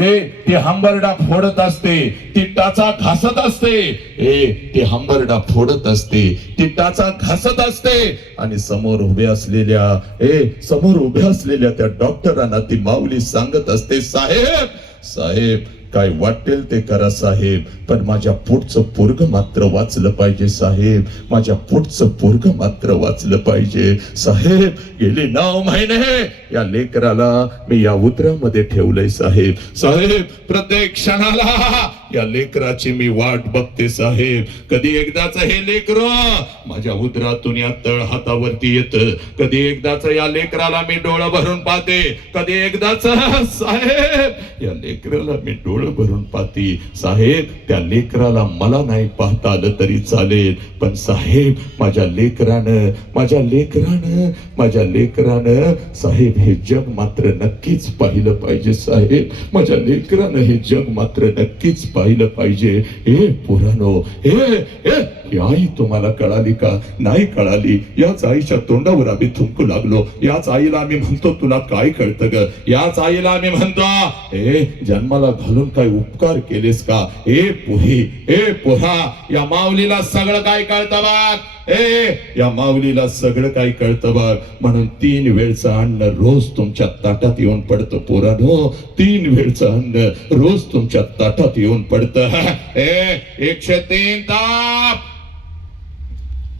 ते हंबरडा फोडत असते, ती टाचा घासत असते, ती हंबरडा फोडत असते, ती टाचा घासत असते आणि समोर उभ्या असलेल्या त्या डॉक्टरांना ती माऊली सांगत असते, साहेब साहेब काय वाटेल ते करा साहेब, पण माझ्या पोटचं पोरग मात्र वाचलं पाहिजे साहेब, माझ्या पोटचं पोरग मात्र वाचलं पाहिजे साहेब. गेले 9 महिने या लेकराला मी या उदरामध्ये ठेवलंय साहेब. साहेब प्रत्येक क्षणाला या लेकराची मी वाट बघते साहेब. कधी एकदाच हे लेकर माझ्या उदरातून या तळ हातावरती येत, कधी एकदाच या लेकराला मी डोळा भरून पाहते, कधी एकदाच साहेब या लेकराला मी डोळा भरून पाहते साहेब. त्या लेकराला मला नाही पाहता आलं तरी चालेल, पण साहेब माझ्या लेकरानं साहेब हे जग मात्र नक्कीच पाहिलं पाहिजे साहेब. माझ्या लेकरानं हे जग मात्र नक्कीच पाहिलं पाहिजे. हे पुरानो ही आई तुम्हाला कळाली का? नाही कळाली. याच आईच्या तोंडावर आम्ही थुंकू लागलो. याच आईला आम्ही म्हणतो तुला काय कळतं ग? याच आईला आम्ही म्हणतो जन्माला घालून काय उपकार केलेस का? पोहा या माऊलीला सगळं काय कळतं बघ. या माऊलीला सगळं काही कळतं बघ. म्हणून 3 वेळचं अन्न रोज तुमच्या ताटात येऊन पडतं पोरानो. 3 वेळचं अन्न रोज तुमच्या ताटात येऊन पडतं. 103 ताप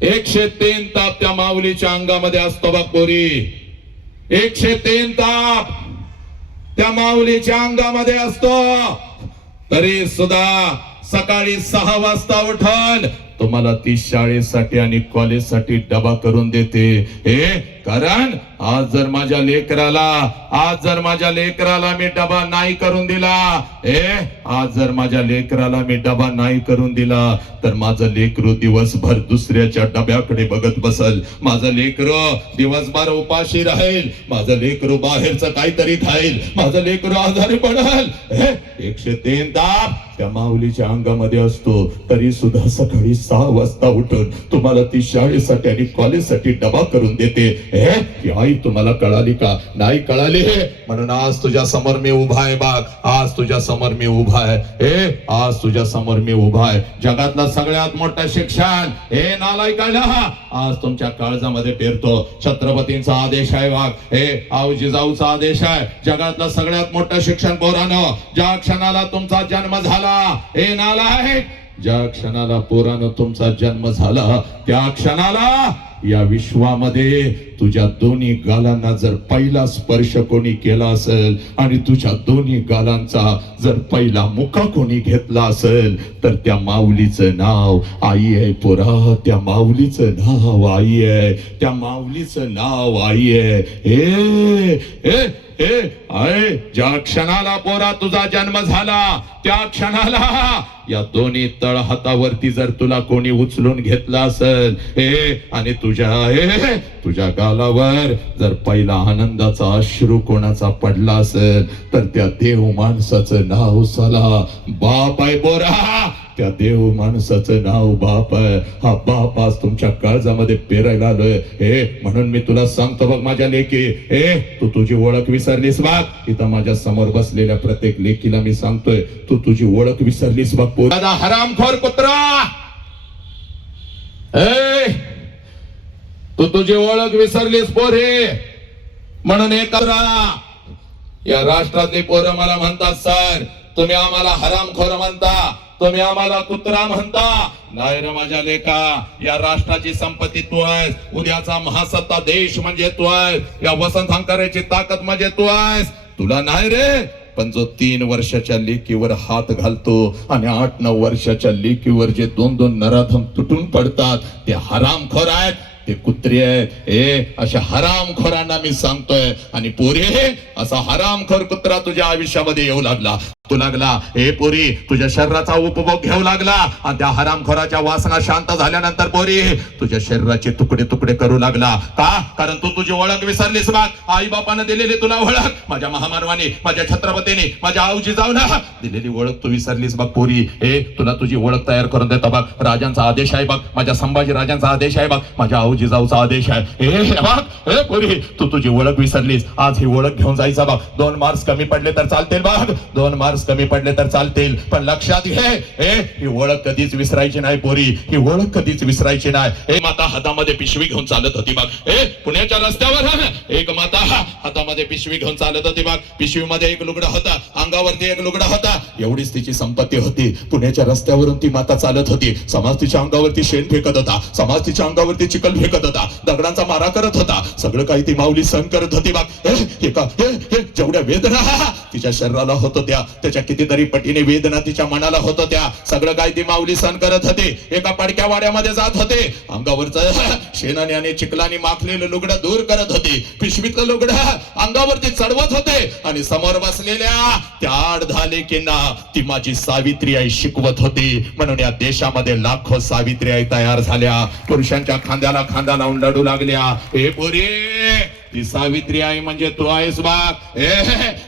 103 ताप त्या माऊलीच्या अंगामध्ये असतो बघ पोरी. 103 ताप त्या माऊलीच्या अंगामध्ये असतो. तरी सुद्धा सकाळी 6 वाजता उठून तुम्हाला ती शाळेसाठी आणि कॉलेजसाठी डबा करून देते. कारण आज जर माझ्या लेकराला मी डबा नाही करून दिला, आज जर माझ्या लेकराला मी डबा नाही करून दिला तर माझं लेकरू दिवसभर दुसऱ्याच्या डब्याकडे बघत बसल. माझं लेकरू दिवसभर उपाशी राहील. माझं लेकरू बाहेरचं काहीतरी खाईल. माझं लेकरू आजारी पडेल. 103 ताप त्या माऊलीच्या अंगामध्ये असतो. तरी सुद्धा सकाळी 6 वाजता उठून तुम्हाला ती शाळेसाठी आणि कॉलेजसाठी डबा करून देते. ही आई तुम्हाला कळाली का? नाही कळाली. म्हणून आज तुझ्या समोर मी उभा आहे बाग. आज तुझ्या समोर मी उभा आहे. आज तुझ्या समोर मी उभा आहे. जगातलं सगळ्यात मोठं शिक्षण नालायकाला आज तुमच्या काळजामध्ये पेरतो. छत्रपतींचा आदेश आहे बाग. आऊ जिजाऊचा आदेश आहे. जगातलं सगळ्यात मोठं शिक्षण पोरानो, ज्या क्षणाला तुमचा जन्म झाला नालायक, ज्या क्षणाला पोरानो तुमचा जन्म झाला त्या क्षणाला या विश्वामध्ये तुझ्या दोन्ही गालांना जर पहिला स्पर्श कोणी केला असेल आणि तुझ्या दोन्ही गालांचा जर पहिला मुका कोणी घेतला असेल तर त्या माऊलीचं नाव आई आहे पोरा. त्या माऊलीचं नाव आई आहे. त्या माऊलीचं नाव आई आहे. ज्या क्षणाला पोरा तुझा जन्म झाला त्या क्षणाला या दोन्ही तळ हातावरती जर तुला कोणी उचलून घेतला असेल आणि तुझ्या गालावर जर पहिला आनंदाचा अश्रू कोणाचा पडला असेल तर त्या देव माणसाचं नाव साला बाप आहे बोरा. त्या देव माणसाचं नाव बाप आहे. हा बाप आज तुमच्या काळजामध्ये पेरायला आलोय. म्हणून मी तुला सांगतो बघ माझ्या लेकी, तू तुझी ओळख विसरलीस बघ. इथं माझ्या समोर बसलेल्या प्रत्येक लेकीला मी सांगतोय तू तुझी ओळख विसरलीस बघ. दादा हरामखोर कुत्रा, तू तुझी ओळख विसरलीस पोरे. म्हणून या राष्ट्रातली पोरं मला म्हणतात सर तुम्ही आम्हाला हरामखोर म्हणता, तुम्ही आम्हाला कुत्रा म्हणता. नाही रे माझ्या लेका, या राष्ट्राची संपत्ती तू आहेस. उद्याचा महासत्ता देश म्हणजे तू आहेस. या वसंत हंकाराची ताकद म्हणजे तू आहेस. तुला नाही रे. पण जो 3 वर्षाच्या लेकीवर हात घालतो आणि 8-9 वर्षाच्या लेकीवर जे 2-2 नराधम तुटून पडतात ते हरामखोर आहेत, ते कुत्रे आहेत. अशा हरामखोरांना मी सांगतोय. आणि पोरे असा हरामखोर कुत्रा तुझ्या आयुष्यामध्ये येऊ लागला तू लागला, हे पोरी तुझ्या शरीराचा उपभोग घेऊ लागला आणि त्या हरामखोराच्या वासना शांत झाल्यानंतर पोरी तुझ्या शरीराचे तुकडे तुकडे करू लागला. का? कारण तू तुझी ओळख विसरलीस बघ. आई बापाने दिलेली तुला ओळख, माझ्या महामानवाने, माझ्या छत्रपतीने, माझ्या आऊजी जाऊना दिलेली ओळख तू विसरलीस बघ पोरी. हे तुला तुझी ओळख तयार करून देता बघ. राजांचा आदेश आहे बघ, माझ्या संभाजी राजांचा आदेश आहे बघ, माझ्या आऊजी जाऊचा आदेश आहे. हे बघ, हे पोरी तू तुझी ओळख विसरलीस. आज ही ओळख घेऊन जायचा बघ. 2 मार्क्स कमी पडले तर चालतील बघ, 2 मार्क्स कमी पडले तर चालतील, पण लक्षात घे ही ओळख कधीच विसरायची नाही पोरी, ही ओळख कधीच विसरायची नाही. हे माता हातामध्ये पिशवी घेऊन चालत होती बघ. पुण्याच्या रस्त्यावर एक माता हातामध्ये पिशवी घेऊन चालत होती बघ. पिशवीमध्ये एक लुगडा होता, अंगावरती एक लुगडा होता, एवढीच तिची संपत्ती होती. पुण्याच्या रस्त्यावरून ती माता चालत होती. समाज तिच्या अंगावरती शेण फेकत होता, समाज तिच्या अंगावरती चिखल फेकत होता, दगडांचा मारा करत होता, सगळं काही ती माऊली सहन करत होती बघ. जेवढ्या वेदना तिच्या शरीराला होत होत्या त्याच्या कितीतरी पटीने वेदना तिच्या मनाला होत होत्या. सगळं काय ती माऊली सहन करत होते. एका पडक्या वाड्यामध्ये जात होते, अंगावरचं शेणाने आणि चिखलाने माखलेलं लुगडं दूर करत होते, पिशवीतलं लुगडं अंगावरती चढवत होते आणि समोर बसलेल्या त्या 8-10 लेकींना ती माझी सावित्री आई शिकवत होती. म्हणून या देशामध्ये लाखो सावित्री आई तयार झाल्या, पुरुषांच्या खांद्याला खांदा लावून लढू लागल्या. हे पोरी ती सावित्री आई म्हणजे तू आहेस बाग.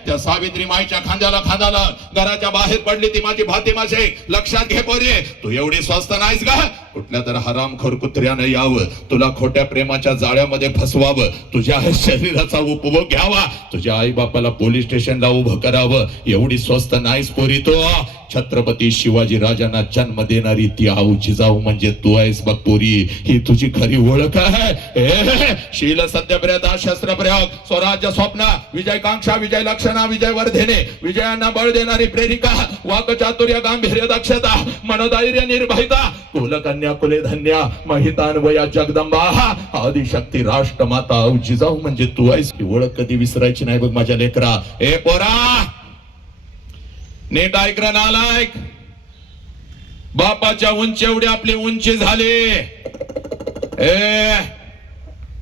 त्या सावित्री माईच्या खांद्याला खांद्याला घराच्या बाहेर पडली ती माझी फातिमा शेख. लक्षात घे पोरी, तू एवढी स्वस्त नाहीस का? कुठल्या तर हरामखोर कुत्र्यानं यावं, तुला खोट्या प्रेमाच्या जाळ्यामध्ये फसवावं, तुझ्या शरीराचा उपभोग घ्यावा, तुझ्या आई बापाला पोलीस स्टेशनला उभं करावं. एवढी स्वस्त नाहीस पोरी तो. छत्रपती शिवाजी राजांना जन्म देणारी ती आऊ जिजाऊ म्हणजे तू आहेस बघ पोरी. ही तुझी खरी ओळख आहे. शील सत्यप्रियता शस्त्र प्रयोग स्वराज्य स्वप्न विजयकांक्षा विजय लक्षणा विजय वर्धेने विजयांना बळ देणारी प्रेरिका वाकचातुर्य गांभीर्य दक्षता मनोधैर्य निर्भयता कुलकन्या कुले धन्या महितान्वया जगदंबा आदिशक्ती राष्ट्रमाता आऊ जिजाऊ म्हणजे तू आहेस. ही ओळख कधी विसरायची नाही बघ माझ्या लेकरा. ए पोरा नीट ऐक रे नालायक, बापाच्या उंची एवढी आपली उंची झाली.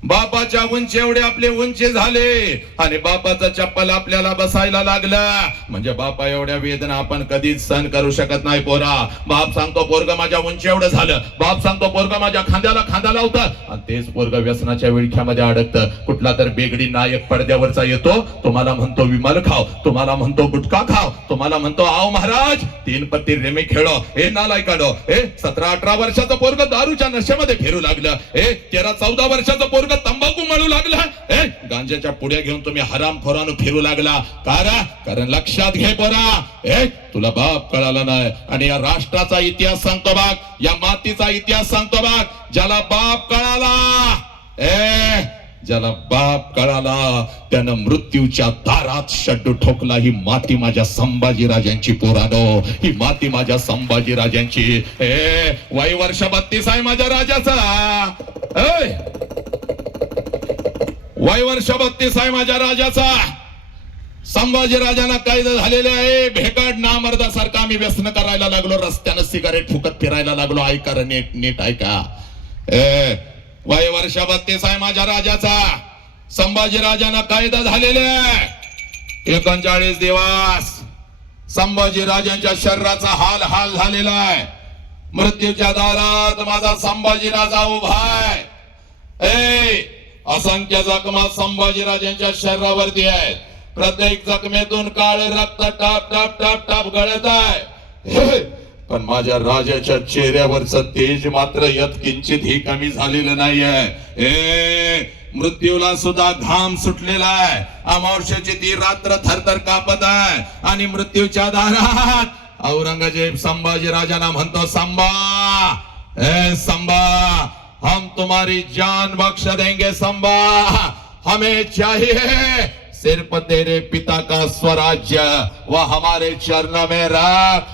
बापाच्या उंची एवढे आपले उंची झाले आणि बापाचा चप्पल आपल्याला बसायला लागला म्हणजे बापा एवढ्या वेदना आपण कधीच सहन करू शकत नाही पोरा. बाप सांगतो पोरग माझ्या उंची एवढं झालं, बाप सांगतो पोरग माझ्या खांद्याला खांदा लावतं आणि तेच पोरग व्यसनाच्या विळख्यामध्ये अडकतं. कुठला तर बेगडी नायक पडद्यावरचा येतो, तुम्हाला म्हणतो विमल खाव, तुम्हाला म्हणतो गुटखा खाव, तुम्हाला म्हणतो आओ महाराज 3 पत्ती रेमी खेळो. हे नालायकाडो, 17-18 वर्षाचं पोरग दारूच्या नशेमध्ये फिरू लागलं. 13-14 वर्षाचं पोरग तंबाखू मळू लागला. गांजाच्या पुड्या घेऊन तुम्ही हरामखोरानं फिरू लागला. कारण लक्षात घे पोरा, तुला बाप कळाला नाही आणि या राष्ट्राचा इतिहास सांगतो बाग, या मातीचा इतिहास सांगतो बाग. ज्याला बाप कळाला, ज्याला बाप कळाला त्यानं मृत्यूच्या दारात शड्डू ठोकला. ही माती माझ्या संभाजी राजांची पोरानो, ही माती माझ्या संभाजी राजांची. वय वर्ष 32 आहे माझ्या राजाचा. वय वर्ष 32 आहे माझ्या राजाचा. संभाजी राजांना कैद झालेले आहे. भेकाड नामर्दासारखा आम्ही व्यसन करायला लागलो, रस्त्यानं सिगारेट फुकत फिरायला लागलो. ऐका रे नीट ऐका. वय वर्ष 32 आहे माझ्या राजाचा. संभाजी राजांना कैद झालेले 39 दिवस. संभाजी राजांच्या शरीराचा हाल झालेला आहे. मृत्यूच्या दारात माझा संभाजी राजा उभा आहे. असंख्य जखमा संभाजी राजांच्या शरीरावरती आहेत. प्रत्येक जखमेतून काळे रक्त टाप टाप टाप टाप गळत आहे. पण माझ्या राजाच्या चेहऱ्यावरचं तेज मात्र यत्किंचितही कमी झालेलं नाहीये. मृत्यूला सुद्धा घाम सुटलेला आहे. अमावस्येची ती रात्र थरथर कापत आहे आणि मृत्यूच्या दारात औरंगजेब संभाजी राजांना म्हणतो, संभा हम तुम्हारी जान बख्श देंगे संभा, हमें चाहिए सिर्फ तेरे पिता का स्वराज्य, वह हमारे चरणों में रख.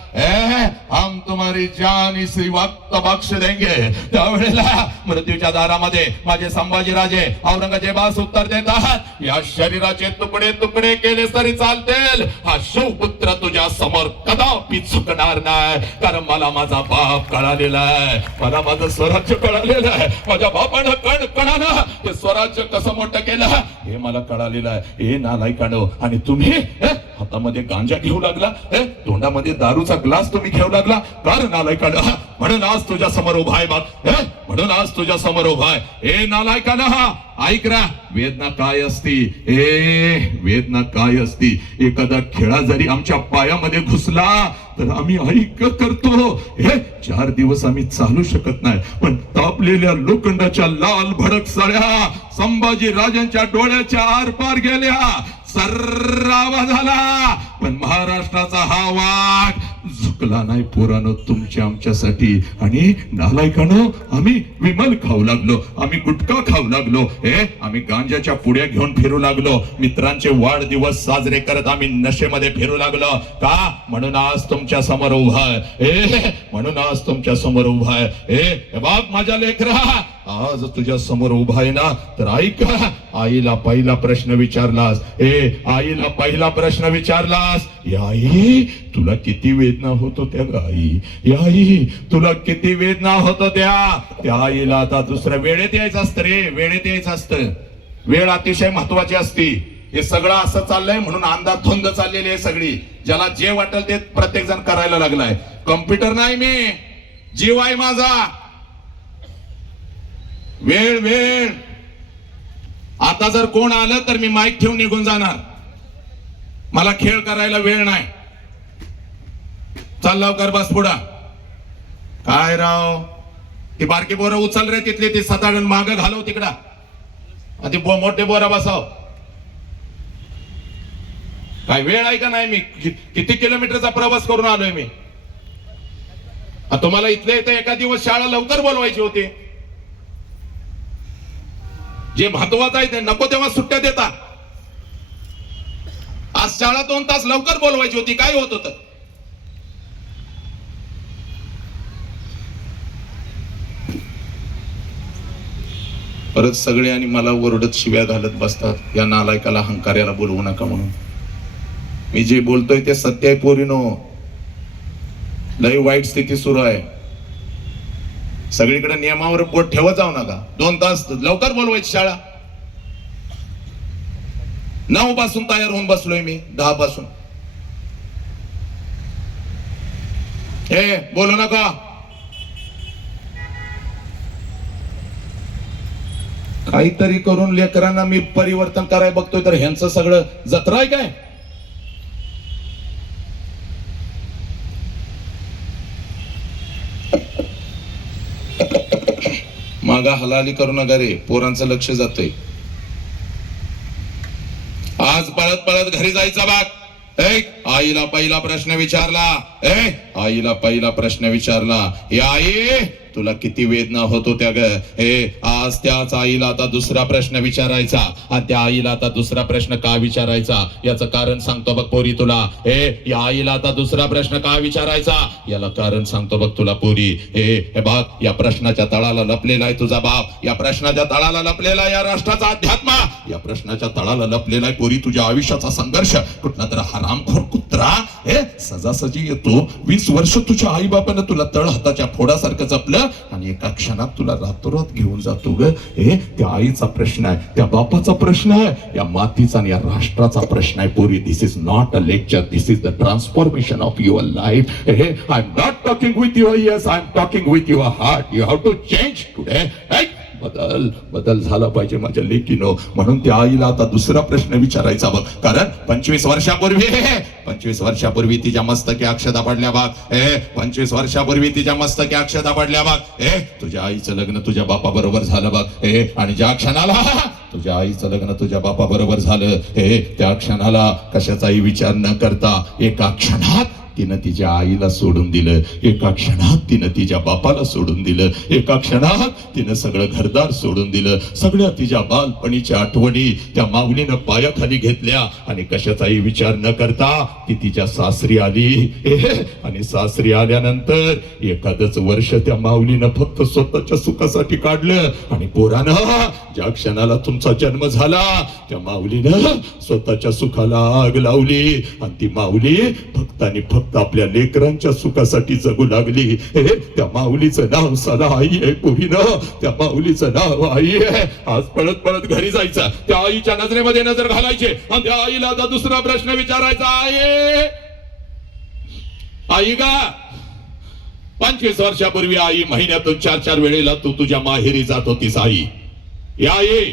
हम तुम्हारी जान इसी वक्त बख्श देंगे. त्यावेळेला मृत्यूच्या दारामध्ये माझे संभाजी राजे औरंगजेबास उत्तर देतात, या शरीराचे तुकडे तुकडे केले तरी चालतील, हा शिवपुत्र पुत्र तुझ्या समोर कदापि चुकणार नाही, कारण मला माझा बाप कळालेला आहे, मला माझं स्वराज्य कळालेलं आहे, माझ्या बापानं कणानं हे स्वराज्य कसं मोठं केलं हे मला कळालेलं आहे. हे नालायकानो, आणि तुम्ही हातामध्ये गांजा घेऊ लागला, तोंडामध्ये दारूचा ग्लास तुम्ही घेऊ लागला, कारण नालायकानो म्हणून आज तुझ्या समोर उभा आहे बाप, म्हणून आज तुझ्या समोर उभा आहे. हे नालायकानो ऐक रा, वेदना काय असती, वेदना काय असती. एखादा खिळा जरी आमच्या पायामध्ये घुसला तर आम्ही ऐक करतो, 4 दिवस आम्ही चालू शकत नाही, पण तापलेल्या लोखंडाच्या लाल भडक सळ्या संभाजी राजांच्या डोळ्याच्या आरपार गेल्या, सर्रावा झाला, पण महाराष्ट्राचा हा वाघ झुकला नाही पोरानो तुमच्या आमच्यासाठी. आणि नालायकानो आम्ही विमल खाऊ लागलो, आम्ही गुटखा खाऊ लागलो, आम्ही गांजाच्या पुड्या घेऊन फिरू लागलो, मित्रांचे वाढदिवस साजरे करत आम्ही नशेमध्ये फिरू लागलो. का? म्हणून आज तुमच्या समोर उभा आहे, म्हणून आज तुमच्या समोर उभा आहे. बाप माझ्या लेकरा, आज तुझ्या समोर उभा आहे ना, तर ऐक, आईला पहिला प्रश्न विचारलास, आईला पहिला प्रश्न विचारलास, आई तुला किती वेदना होत होत्या आई, आई तुला किती वेदना होत होत्या. त्या आईला आता दुसऱ्या वेळेत यायचं असतं रे, वेळेत यायचं असतं. वेळ अतिशय महत्वाची असती. हे सगळं असं चाललंय म्हणून अंधाधुंद चाललेली आहे सगळी. ज्याला जे वाटेल ते प्रत्येक जण करायला लागलाय. कम्प्युटर नाही मी, जीव आहे माझा. वेळ वेळ आता जर कोण आलं तर मी माईक ठेवून निघून जाणार, मला खेळ करायला वेळ नाही. चल लवकर बस पुढा. काय राव, ती बारकी बोरं उचल रे तिथली, ती सताडून माग घालव तिकडा, ती मोठे बोरा बसाव. काय वेळ आहे का नाही? मी किती किलोमीटरचा प्रवास करून आलोय मी. तुम्हाला इथले इथे एका दिवस शाळा लवकर बोलवायची होती. जे महत्वाचं आहे ते नको तेव्हा सुट्ट्या देता. आज शाळा 2 तास लवकर बोलवायची होती, काय होत होतं? परत सगळे आणि मला ओरडत शिव्या घालत बसतात, या नालायकाला हंकार्याला बोलवू नका म्हणून. मी जे बोलतोय ते सत्य आहे पोरीनो. लय वाईट स्थिती सुरू आहे सगळीकडे. नियमावर बोट ठेवत जाऊ नका. 2 तास लवकर बोलवायची शाळा. 9 पासून तयार होऊन बसलोय मी, 10 पासून. बोलू नका. काहीतरी करून लेकरांना मी परिवर्तन करायला बघतोय, तर ह्यांचं सगळं जत्रा आहे काय? मागा हलाली करू नका रे, पोरांचं लक्ष जातंय. आज पळत पळत घरी जायचा बाग. आईला पहिला प्रश्न विचारला, आईला पहिला प्रश्न विचारला, आई तुला किती वेदना होत होत्या ग? आज त्याच आईला आता दुसरा प्रश्न विचारायचा. आणि त्या आईला आता दुसरा प्रश्न का विचारायचा याचं कारण सांगतो बघ पोरी तुला. या आईला आता दुसरा प्रश्न का विचारायचा याला कारण सांगतो बघ तुला पोरी. हे बघ, या प्रश्नाच्या तळाला लपलेला आहे तुझा बाप, या प्रश्नाच्या तळाला लपलेला या राष्ट्राचा अध्यात्म, या प्रश्नाच्या तळाला लपलेला आहे पोरी तुझ्या आयुष्याचा संघर्ष. कुठला तर हरामखोर कुत्रा सजासजी येतो. 20 वर्ष तुझ्या आई बापानं तुला तळ हाताच्या फोडासारखं जपलं आणि एका क्षणात तुला रातोरात घेऊन जातो ग. त्या आईचा प्रश्न आहे, त्या बापाचा प्रश्न आहे, या मातीचा आणि या राष्ट्राचा प्रश्न आहे पोरी. This is not a lecture, this is the transformation of your life. I am not talking with your ears, I am talking with your heart. You have to change today. बदल झाला पाहिजे माझ्या लेकीनो. म्हणून त्या आईला आता दुसरा प्रश्न विचारायचा बघ. कारण 25 वर्षापूर्वी तिच्या मस्तकी अक्षता पडल्या बघ. 25 वर्षापूर्वी तिच्या मस्तकी अक्षता पडल्या बघ. तुझ्या आईचं लग्न तुझ्या बापा बरोबर झालं बघ. आणि ज्या क्षणाला तुझ्या आईचं लग्न तुझ्या बापा बरोबर झालं, त्या क्षणाला कशाचाही विचार न करता एका क्षणात तिनं तिच्या आईला सोडून दिलं, एका क्षणात तिनं तिच्या बापाला सोडून दिलं, एका क्षणात तिनं सगळं घरदार सोडून दिलं. सगळ्या तिच्या बालपणीच्या आठवणी त्या माऊलीनं पायाखाली घेतल्या आणि कशाचाही विचार न करता ती तिच्या सासरी आली. आणि सासरी आल्यानंतर एखादच वर्ष त्या माऊलीनं फक्त स्वतःच्या सुखासाठी काढलं. आणि पोरानं, ज्या क्षणाला तुमचा जन्म झाला त्या माऊलीनं स्वतःच्या सुखाला आग लावली आणि ती माऊली फक्त आणि फक्त आपल्या लेकरांच्या सुखासाठी जगू लागली. त्या माऊलीचं नाव साला आई आहे पोरीनं, त्या माऊलीचं नाव आई आहे. आज पळत पळत घरी जायचं, त्या आईच्या नजरेमध्ये नजर घालायचे आणि त्या आईला आता दुसरा प्रश्न विचारायचा, आई गा 25 वर्षापूर्वी आई महिन्यातून 4-4 वेळेला तू तुझ्या माहेरी जात होतीस. आई या आई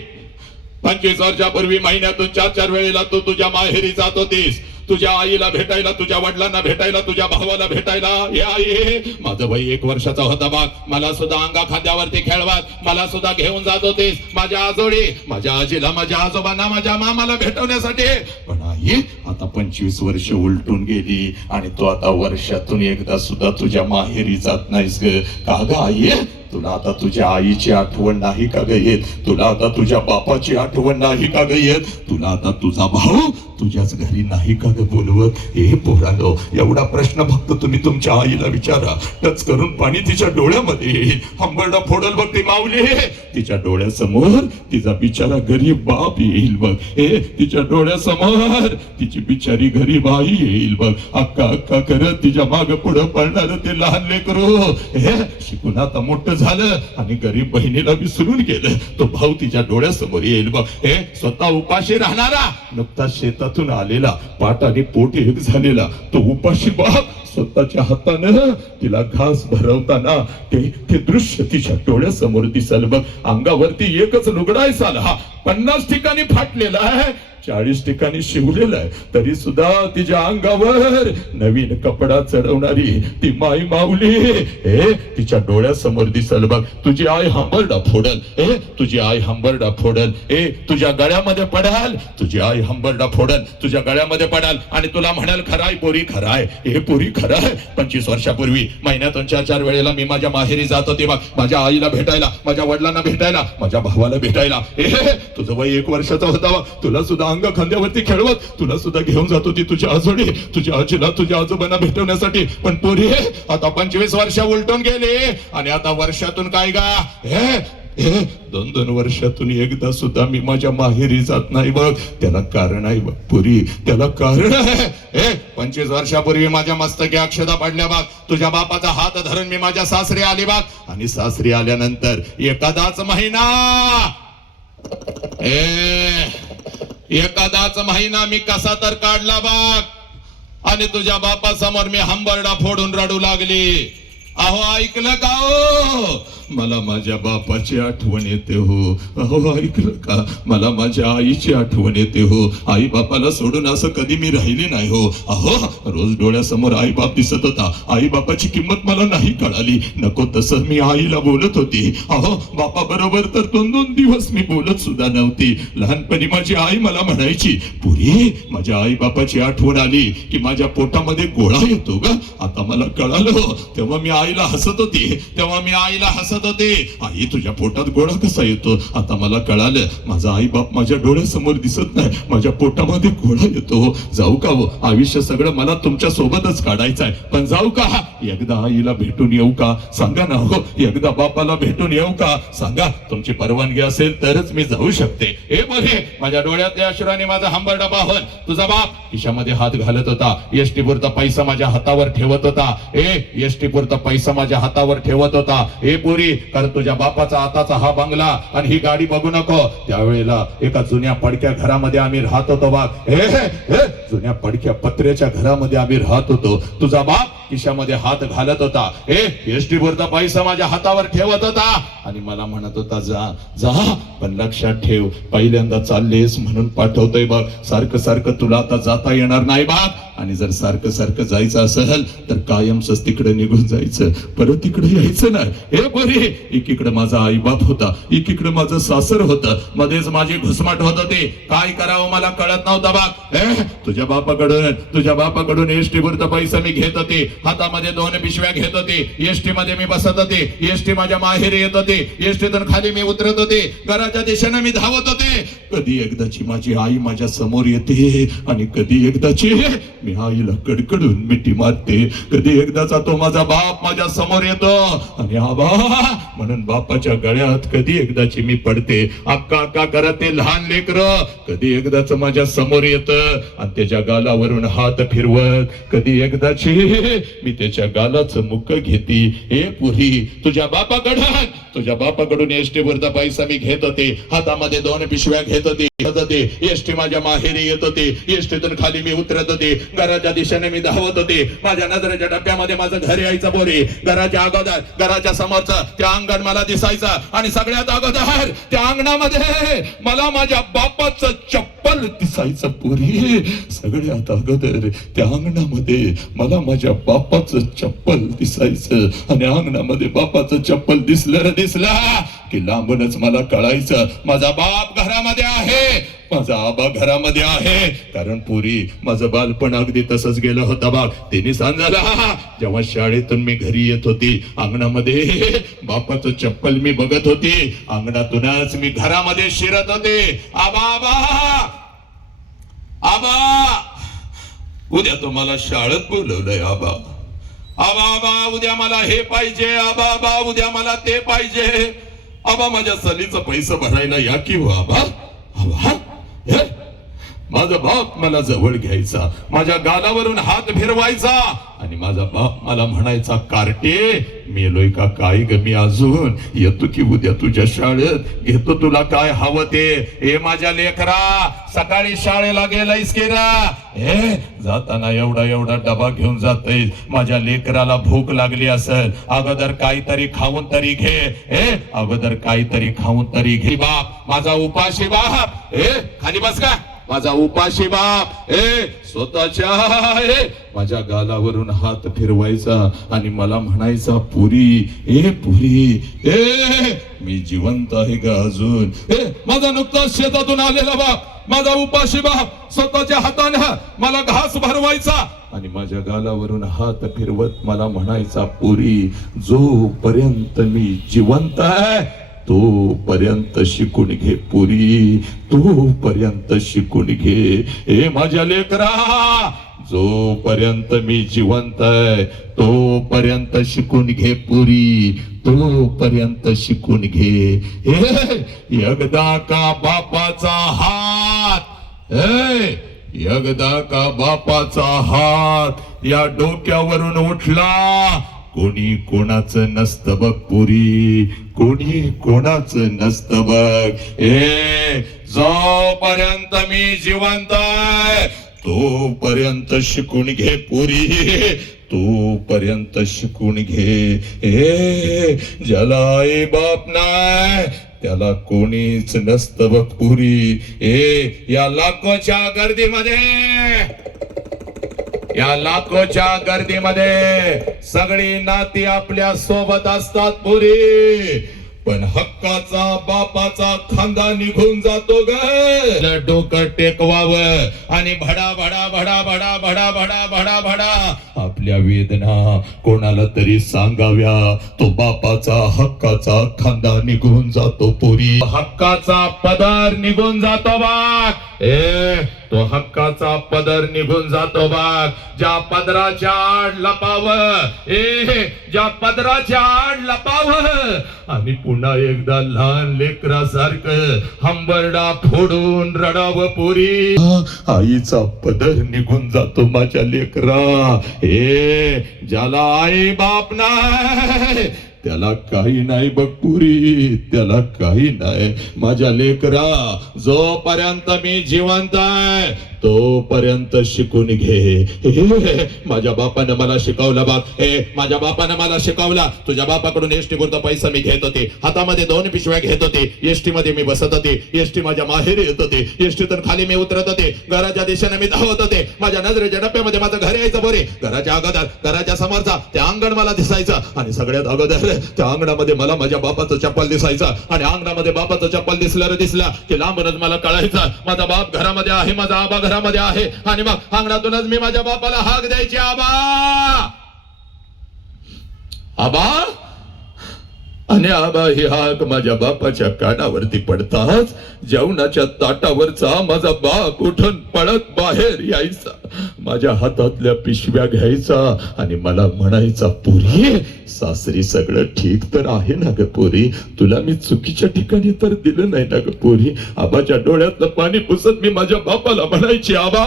25 वर्षापूर्वी महिन्यातून 4-4 वेळेला तू तुझ्या माहेरी जात होतीस, तुझ्या आईला भेटायला, तुझ्या वडिलांना भेटायला, तुझ्या भावाला भेटायला. या आई, माझं वय 1 वर्षाचा होता बाग, मला सुद्धा अंगा खांद्यावरती खेळवत मला सुद्धा घेऊन जात होतीस माझ्या आजोळी, माझ्या आजीला, माझ्या आजोबांना, माझ्या मामाला भेटवण्यासाठी. पण आई आता 25 वर्ष उलटून गेली आणि तू आता वर्षातून एकदा सुद्धा तुझ्या माहेरी जात नाहीस ग. का ग आई? तुला आता तुझ्या आईची आठवण नाही का ग येत? तुला आता तुझ्या बापाची आठवण नाही का ग येत? तुला आता तुझा भाऊ तुझ्याच घरी नाही का ग बोलवत? हे पोरांनो, एवढा प्रश्न फक्त तुम्ही तुमच्या आईला विचारा. टच करून पाणी तिच्या डोळ्यामध्ये येईल. हंबरडा फोडल बघ ती माऊली, तिच्या डोळ्यासमोर तिचा बिचारा गरीब बाप येईल बघ. तिच्या डोळ्यासमोर तिची बिचारी गरीब आई येईल बघ. अक्का अक्का करत तिच्या माग पुढं पडणार ते लहान लेकरू. शिकून आता मोठं झालं आणि गरीब बहिणीला विसरून गेलं. तो भाऊ तिच्या डोळ्यासमोर येईल बघ. स्वतः उपाशी राहणारा, नुकताच शेतातून आलेला, पाट आणि पोट एक झालेला तो उपाशी बाप स्वतःच्या हातानं तिला घास भरवताना ते दृश्य तिच्या डोळ्यासमोर दिसल बघ. अंगावरती एकच लुगडा साला 50 ठिकाणी फाटलेला आहे, 40 ठिकाणी शिवलेला आहे, तरी सुद्धा तिच्या अंगावर नवीन कपडा चढवणारी ती माई माऊली तिच्या डोळ्यासमोर दिसल बघ. तुझी आई हंबरडा फोडल, तुझी आई हंबरडा फोडल, तुझ्या गळ्यामध्ये पडाल, तुझी आई हंबरडा फोडल, तुझ्या गळ्यामध्ये पडाल आणि तुला म्हणाल खराय पोरी खराय, हे पोरी खराय. 25 वर्षापूर्वी महिन्यातून 4-4 वेळेला मी माझ्या माहेरी जात होते बघ, माझ्या आईला भेटायला, माझ्या वडिलांना भेटायला, माझ्या भावाला भेटायला. तुझं वय 1 वर्षाचा होता बघ, तुला सुद्धा अंग खांद्यावरती खेळवत तुला सुद्धा घेऊन जात होती तुझ्या आजोळी, तुझ्या आजीला, तुझ्या आजोबांना भेटवण्यासाठी. पण पोरी आता 25 वर्ष उलटून गेले आणि आता वर्षातून काय गा 2-2 वर्षातून एकदा सुद्धा मी माझ्या माहेरी जात नाही बघ. त्याला कारण आहे बघ पुरी, त्याला कारण आहे. 25 वर्षापूर्वी माझ्या मस्तकी अक्षदा पडल्या बघ, तुझ्या बापाचा हात धरून मी माझ्या सासरी आली बघ. आणि सासरी आल्यानंतर एखादाच महिना मी कसा तर काढला बघ आणि तुझ्या बापासमोर मी हंबरडा फोडून रडू लागली. अहो ऐकलं का हो? मला माझ्या बापाची आठवण येते हो. अहो ऐकलं का? मला माझ्या आईची आठवण येते हो. आई बापाला सोडून असं कधी मी राहिली नाही हो. अहो रोज डोळ्यासमोर आई बाप दिसत होता, आई बापाची किंमत मला नाही कळाली. नको तसं मी आईला बोलत होती. अहो बापा बरोबर तर 2-2 दिवस मी बोलत सुद्धा नव्हती. लहानपणी माझी आई मला म्हणायची, पुरी माझ्या आई बापाची आठवण आली की माझ्या पोटामध्ये गोळा येतो ग. आता मला कळालं. तेव्हा मी आईला हसत होते, आई तुझ्या पोटात गोळा कसा येतो? आता मला कळालं, माझा आई बाप माझ्या डोळ्यासमोर दिसत नाही, माझ्या पोटामध्ये गोळा येतो. जाऊ का हो? आयुष्य सगळं मला तुमच्या सोबतच काढायचं आहे, पण जाऊ का? एकदा आईला भेटून येऊ का? सांगा ना हो. एकदा बापाला भेटून येऊ का? सांगा. तुमची परवानगी असेल तरच मी जाऊ शकते. हे बरे माझ्या डोळ्यातल्या अश्रूने माझा हंबरडा पाहून तुझा बाप खिशामध्ये हात घालत होता, एसटी पुरता पैसा माझ्या हातावर ठेवत होता. एसटी पुरता पैसा माझ्या हातावर ठेवत होता. हे पोरी, कारण तुझ्या बापाचा आताचा हा बंगला आणि ही गाडी बघू नको. त्यावेळेला एका जुन्या पडक्या घरामध्ये आम्ही राहत होतो बाग. जुन्या पडक्या पत्र्याच्या घरामध्ये आम्ही राहत होतो. तुझा बाप खिशामध्ये हात घालत होता, एसटी पुरता पैसा माझ्या हातावर ठेवत होता आणि मला म्हणत होता जा जा, पण लक्षात ठेव पहिल्यांदा चाललेस म्हणून पाठवतोय बघ, सारखं सारखं तुला आता जाता येणार नाही बाग. आणि जर सारखं सारखं जायचं असेल तर कायमच तिकडे निघून जायचं, परत तिकडे यायचं नाही. हे बरे, एकीकडे माझा आई बाप होता, एकीकडे माझं सासर होतं, मध्येच माझी घुसमाट होत होती. काय करावं मला कळत नव्हतं. बा तुझ्या बापाकडून एसटी वरचा पैसा मी घेत होते, हातामध्ये 2 पिशव्या घेत होते, एसटी मध्ये मी बसत होते, एसटी माझ्या माहेरी येत होते, एसटीतून खाली मी उतरत होते, घराच्या दिशेने मी धावत होते. कधी एकदाची माझी आई माझ्या समोर येते आणि कधी एकदाची मी आईला कडकडून मिठी मारते. कधी एकदाचा तो माझा बाप माझ्या समोर येतो आणि आबा म्हणून बापाच्या गळ्यात कधी एकदाची मी पडते. अक्का अक्का करत ते लहान लेकर कधी एकदाच माझ्या समोर येतं आणि त्याच्या गालावरून हात फिरवत कधी एकदाची मी त्याच्या गालाचं मुक्क घेते. हे पुरी, तुझ्या बापाकडून एसटी वरचा पैसा मी घेत होते, हातामध्ये 2 पिशव्या घेत होते, एसटी माझ्या माहेरी येत होते, एसटीतून खाली मी उतरत होते, घराच्या दिशेने मी धावत होते. माझ्या नजरेच्या डब्यामध्ये माझं घर यायचं बोरे, घराच्या अगोदर घराच्या समोरचं त्या अंगण मला दिसायचं आणि सगळ्यात अगोदर त्या अंगणामध्ये मला माझ्या बापाचं चप्पल दिसायचं पुरी. सगळ्यात अगोदर त्या अंगणामध्ये मला माझ्या बापाचं चप्पल दिसायचं आणि अंगणामध्ये बापाचं चप्पल दिसलं की लांबूनच मला कळायचं माझा बाप घरामध्ये आहे, माझा आबा घरामध्ये आहे. कारण पुरी माझं बालपण अगदी तसंच गेलं होतं बघ. तिने सांगायला जेव्हा शाळेतून मी घरी येत होती, अंगणामध्ये बापाचं चप्पल मी बघत होती, अंगणातूनच मी घरामध्ये शिरत होते. आबा उद्या तुम्हाला शाळेत बोलवलंय. आबा उद्या मला हे पाहिजे, आबा उद्या मला ते पाहिजे. आबा माझ्या सलीचा पैसा भरायला या की हो आबा. माझा बाप मला जवळ घ्यायचा, माझ्या गालावरून हात फिरवायचा आणि माझा बाप मला म्हणायचा, कार्टे मेलोय का काय ग मी, अजून येतो की उद्या तुझ्या शाळेत, घेतो तुला काय हवं ते. ए माझ्या लेकरा, सकाळी शाळेला गेलायस की रा, हे जाताना एवढा डबा घेऊन जातोय. माझ्या लेकराला भूक लागली असेल, अगोदर काहीतरी खाऊन तरी घे, अगोदर काहीतरी खाऊन तरी घे. बाप माझा उपाशी बाप, खाली बस का माझा उपाशी बाप, स्वतःच्या माझ्या गालावरून हात फिरवायचा आणि मला म्हणायचा, पुरी मी जिवंत आहे का अजून. माझा नुकताच शेतातून आलेला बाप, माझा उपाशी बाप स्वतःच्या हाताने मला घास भरवायचा आणि माझ्या गालावरून हात फिरवत मला म्हणायचा, पुरी जोपर्यंत मी जिवंत आहे तोपर्यंत शिकून घे पुरी, तोपर्यंत शिकून घे. हे माझ्या लेकरा, जोपर्यंत मी जिवंत आहे तोपर्यंत शिकून घे पुरी, तोपर्यंत शिकून घे. एकदा का बापाचा हात, एकदा का बापाचा हात या डोक्यावरून उठला, कोणी कोणाचं नसतं बघ पुरी, कोणी कोणाचं नसतं बघ. जोपर्यंत मी जिवंत आहे तोपर्यंत शिकून घे पुरी, तोपर्यंत शिकून घे. ज्याला आई बाप नाही त्याला कोणीच नसतं बघ पुरी. या लाखोच्या गर्दीमध्ये सगळी नाती आपल्या सोबत असतात पुरी, पण हक्काचा बापाचा खांदा निघून जातो ग. डोकं टेकवावं आणि भडा भडा भडा भडा भडा भडा भडा भडा आपल्या वेदना कोणाला तरी सांगाव्या. तो बापाचा हक्काचा खांदा निघून जातो पुरी, हक्काचा पदर निघून जातो बाग. तो हक्काचा पदर निघून जातो बाग. ज्या पदराच्या आड लपावं, ज्या पदराच्या आड लपावं आणि पुन्हा एकदा लहान लेकरासारखं हंबरडा फोडून रडावं पुरी. आईचा पदर निघून जातो माझ्या लेकरा. ज्याला आई बाप नाही त्याला काही नाही बघ पुरी, त्याला काही नाही. माझ्या लेकरा, जोपर्यंत मी जिवंत आहे तोपर्यंत शिकून घे. माझ्या बापानं मला शिकवलं बघ, माझ्या बापानं मला शिकवला. तुझ्या बापाकडून एसटी पुरता पैसा मी घेत होते, हातामध्ये 2 पिशव्या घेत होते, एसटी मध्ये मी बसत होते, एसटी माझ्या माहेरी येत होते, एसटीतून खाली मी उतरत होते, घराच्या दिशेने मी धावत होते. माझ्या नजरेच्या डब्यामध्ये माझं घर यायचं बरे, घराच्या अगोदर घराच्या समोरचा ते अंगण मला दिसायचं, आणि सगळ्यात अगोदर त्या अंगणामध्ये मला माझ्या बापाचं चप्पल दिसायचं, आणि अंगणामध्ये बापाचं चप्पल दिसलं की लांबूनच मला कळायचं माझा बाप घरामध्ये आहे, माझा आबा घरामध्ये आहे. आणि मग अंगणातूनच मी माझ्या बापाला हाक द्यायची, आबा आबा. आणि आबा ही हाक माझ्या बापाच्या कानावरती पडताच जेवणाच्या ताटावरचा माझा बाप उठून पळत बाहेर यायचा, माझ्या हातातल्या पिशव्या घ्यायचा आणि मला म्हणायचा, पुरी सासरी सगळं ठीक तर आहे ना ग पोरी, तुला मी चुकीच्या ठिकाणी तर दिलं नाही ना ग पोरी. आबाच्या डोळ्यातलं पाणी पुसत मी माझ्या बापाला म्हणायची, आबा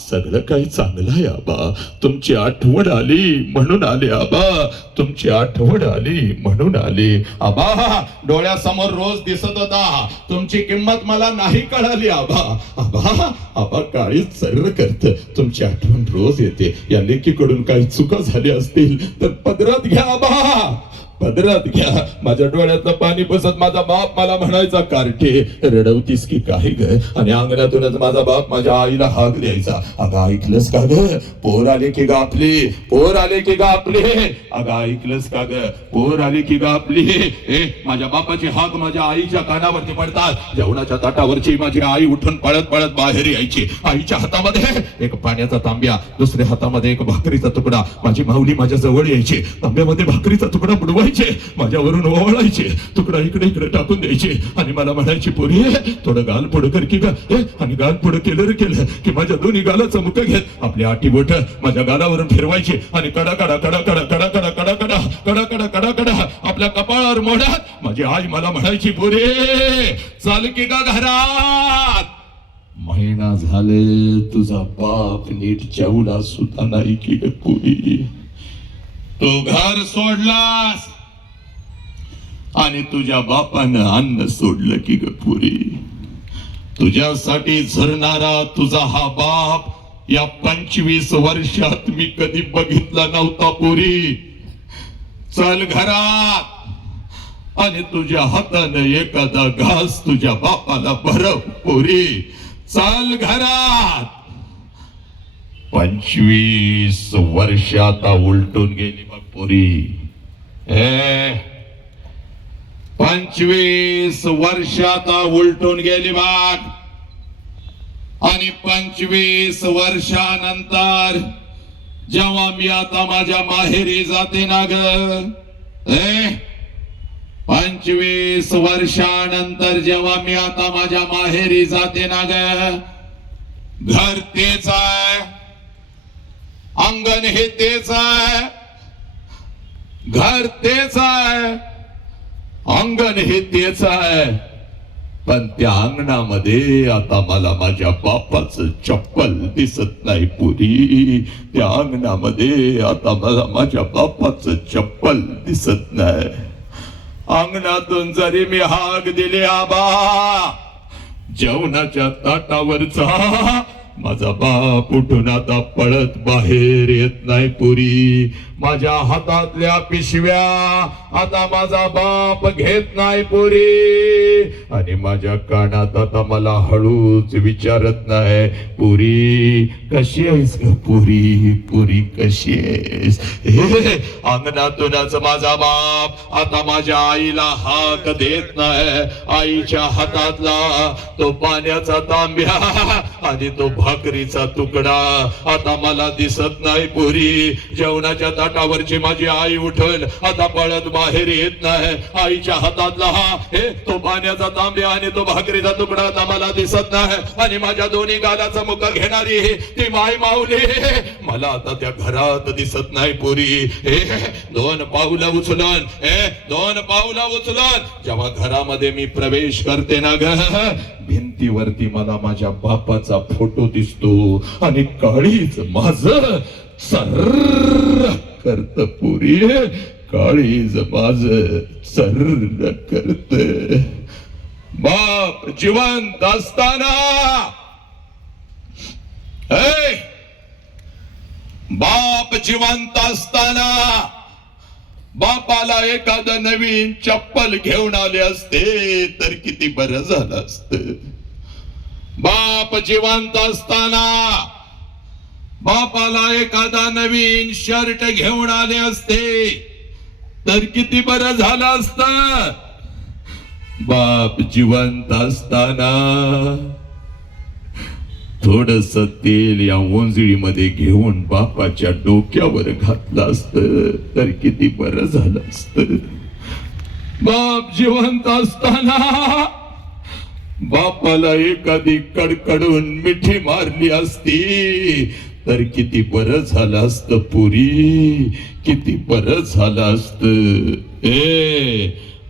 सगळं काही चांगलं आहे आबा, तुमची आठवण आली म्हणून आले आबा, तुमची आठवण आली म्हणून आले आबा. डोळ्यासमोर रोज दिसत होता, तुमची किंमत मला नाही कळाली आबा. आबा आबा काळीच सर्व करत, तुमची आठवण रोज येते. या लेकीकडून काही चुका झाल्या असतील तर पदरात घ्या आबा, पदरात घ्या. माझ्या डोळ्यातलं पाणी पुसत माझा बाप मला म्हणायचा, कार्टे रडवतीस की काही ग. आणि अंगणातूनच माझा बाप माझ्या आईला हाक द्यायचा, अगं ऐकलंस का ग, पोर आले की ग आपली, पोर आले की ग आपली, अगं ऐकलंस का ग, पोर आले की ग आपली. माझ्या बापाची हाक माझ्या आईच्या कानावरती पडतात. जेवणाच्या ताटावरची माझी आई उठून पळत पळत बाहेर यायची, आईच्या हातामध्ये एक पाण्याचा तांब्या, दुसऱ्या हातामध्ये एक भाकरीचा तुकडा. माझी माऊली माझ्या जवळ यायची, तांब्यामध्ये भाकरीचा तुकडा बुडवायची, माझ्यावरून ओवाळायचे, तुकडा इकडे इकडे टाकून द्यायचे, आणि मला म्हणायची, पोरी थोडं गाल पुढं कर की ग. आणि गाल पुढं केलं की माझ्या दोन्ही गालाचं मुख घेत आपली आठी बोट माझ्या गालावरून फिरवायची, आणि कडा कडा कडा कडा कडा कडा कडा कडा कडा कडा कडा कडा आपल्या कपाळावर मोडत माझी आई मला म्हणायची, पोरी चाल की ग घरात. महिना झाले तुझा बाप नीट जेवला सुद्धा नाही की ग पुरी. तू घर सोडलास आणि तुझ्या बापानं अन्न सोडलं की ग पुरी. तुझ्यासाठी झरणारा तुझा हा बाप या 25 वर्षात मी कधी बघितला नव्हता पुरी. चल घरात आणि तुझ्या हातानं एखादा घास तुझ्या बापाला भरव पुरी. चल घरात. 25 वर्ष आता उलटून गेली बघ पुरी. 25 वर्ष आता उलटून गेली बघ. आणि 25 वर्षानंतर जेव्हा मी आता माझ्या माहेरी जाते ना ग, 25 वर्षानंतर जेव्हा मी आता माझ्या माहेरी जाते ना ग, घर तेच आहे, अंगण हे तेच आहे, घर तेच आहे, अंगण हे तेच आहे, पण त्या अंगणामध्ये आता मला माझ्या बापाचं चप्पल दिसत नाही पुरी. त्या अंगणामध्ये आता मला माझ्या बापाचं चप्पल दिसत नाही. अंगणातून जरी मी हाक दिली आबा, जेवणाच्या ताटावरचा माझा बाप उठून आता पळत बाहेर येत नाही पुरी. माझ्या हातातल्या पिशव्या आता माझा बाप घेत नाही पुरी. आणि माझ्या कानात आता मला हळूच विचारत नाही, पुरी कशी आहेस ग पुरी, पुरी कशी आहेस. अंगणातूनच माझा बाप आता माझ्या आईला हाक देत नाही. आईच्या हातातला तो पाण्याचा तांब्या आणि तो भाकरीचा तुकडा आता मला दिसत नाही पुरी. जेवणाच्या ताटावरची माझी आई उठल आता पळत बाहेर येत नाही. आईच्या हातातला तो पाण्याचा तांब्या आणि तो भाकरीचा तुकडा आता मला दिसत नाही. आणि माझ्या दोन्ही गालाचा मुख घेणारी ती माय माऊली मला आता त्या घरात दिसत नाही पुरी. 2 पावलं उचलन, 2 पावलं उचलन जेव्हा घरामध्ये मी प्रवेश करते ना ग, भिंतीवरती मला माझ्या बापाचा फोटो दिसतो आणि काळीच माझ सर्र करत पुरी. काळीज माझ सर्र करत. बाप जिवंत असताना बाप जिवंत असताना बापाला एखादं नवीन चप्पल घेऊन आले असते तर किती बरं झालं असतं. बाप जिवंत असताना बापाला एखादा नवीन शर्ट घेऊन आले असते तर किती बरं झालं असतं. बाप जिवंत असताना थोडस तेल या ओंजळीमध्ये घेऊन बापाच्या डोक्यावर घातलं असतं तर किती बरं झालं असतं. बाप जिवंत असताना बापाला एखादी कडकडून मिठी मारली असती तर किती बरं झालं असतं. पुरी किती बरं झालं असतं.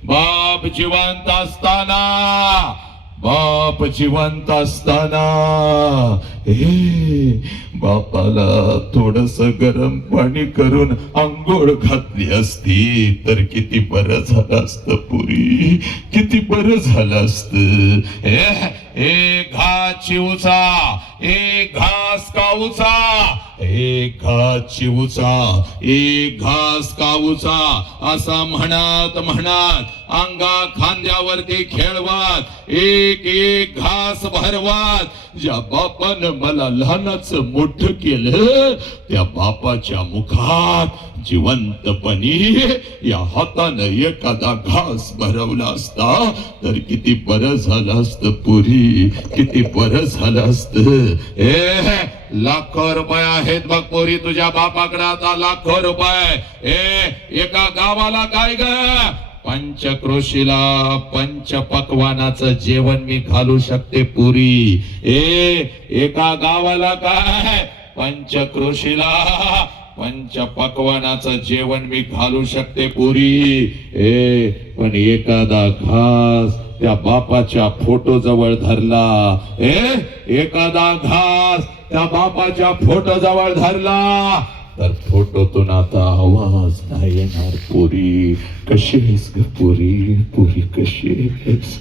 बाप जिवंत असताना बाप जिवंत असताना बापाला थोडस गरम पाणी करून आंघोळ घातली असती तर किती बरं झालं असतं. पुरी किती बरं झालं असतं. घास चिवचा घास काऊचा घास चिवचा घास काऊचा असा म्हणत म्हणत अंगा खांद्यावरती खेळवत एक घास भरवत ज्या बापानं मला लहानाचं मोठं केलं त्या बापाच्या मुखात जिवंतपणी या हातानं एखादा घास भरवला असता तर किती बरं झालं असतं. पुरी किती बरं झालं असतं. लाखो रुपये आहेत बघ पोरी तुझ्या बापाकडे आता लाखो रुपये. एका गावाला काय ग पंचक्रोशीला पंचपक्वानाचं जेवण मी घालू शकते पुरी. एका गावाला काय पंचक्रोशीला पंचपक्वानाचं जेवण मी घालू शकते पुरी. पण एखादा घास त्या बापाच्या फोटो जवळ धरला एखादा घास त्या बापाच्या फोटो जवळ धरला तर फोटोतून आता आवाज नाही येणार. पुरी कशी आहेस ग पुरी पुरी कशी आहेस.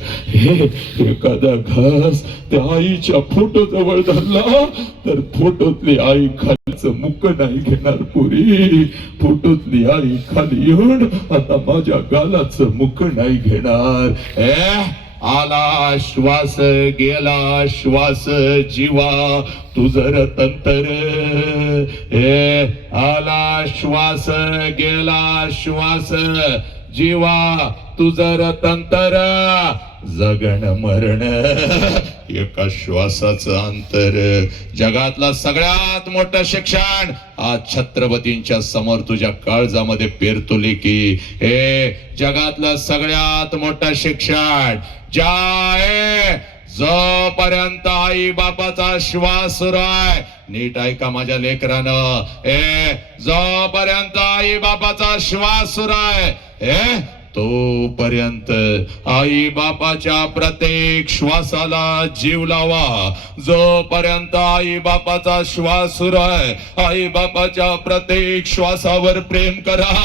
एखादा घास त्या आईच्या फोटो जवळ धरला तर फोटोतली आई खालीचं मुक नाही घेणार. पुरी फोटोतली आई खाली येऊन आता माझ्या गालाचं मुक नाही घेणार. आला श्वास गेला श्वास जीवा तुझर तंतर. आला श्वास गेला श्वास जीवा तुझर तंतर. जगण मरण एका श्वासाचं अंतर. जगातलं सगळ्यात मोठं शिक्षण आज छत्रपतींच्या समोर तुझ्या काळजामध्ये पेरतोले की जगातलं सगळ्यात मोठं शिक्षण जाय जोपर्यंत आई बापाचा श्वास सुरू आहे. नीट ऐका माझ्या लेकरानं. जोपर्यंत आई बापाचा श्वास सुरू आहे तोपर्यंत आई बापाच्या प्रत्येक श्वासाला जीव लावा. जोपर्यंत आई बापाचा श्वास सुरू आहे आई बापाच्या प्रत्येक श्वासावर प्रेम करा.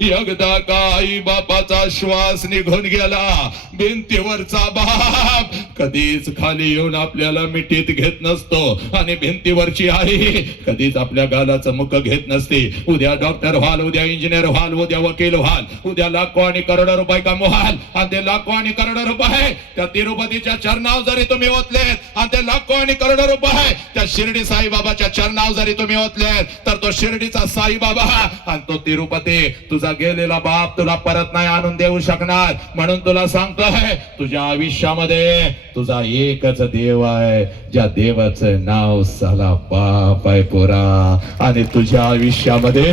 एकदा का आई बापाचा श्वास निघून गेला भिंतीवरचा बाप कधीच खाली येऊन आपल्याला मिठीत घेत नसतो आणि भिंतीवरची आई कधीच आपल्या गालाचं मुख घेत नसते. उद्या डॉक्टर व्हाल, उद्या इंजिनियर व्हाल, उद्या वकील व्हाल, उद्या लाखो आणि करोडो रुपये कमवाल आणि ते लाखो आणि करोडो रुपये त्या तिरुपतीच्या चरणावर जरी तुम्ही ओतलेत आणि ते लाखो आणि करोडो रुपये त्या शिर्डी साईबाबाच्या चरणावर जरी तुम्ही ओतलेत तर तो शिर्डीचा साईबाबा आणि तो तिरुपती तुझा गेलेला बाप तुला परत नाही आणून देऊ शकणार. म्हणून तुला सांगतोय तुझ्या आयुष्यामध्ये तुझा एकच देव आहे ज्या देवाचं नाव साला बाप आहे पोरा. आणि तुझ्या आयुष्यामध्ये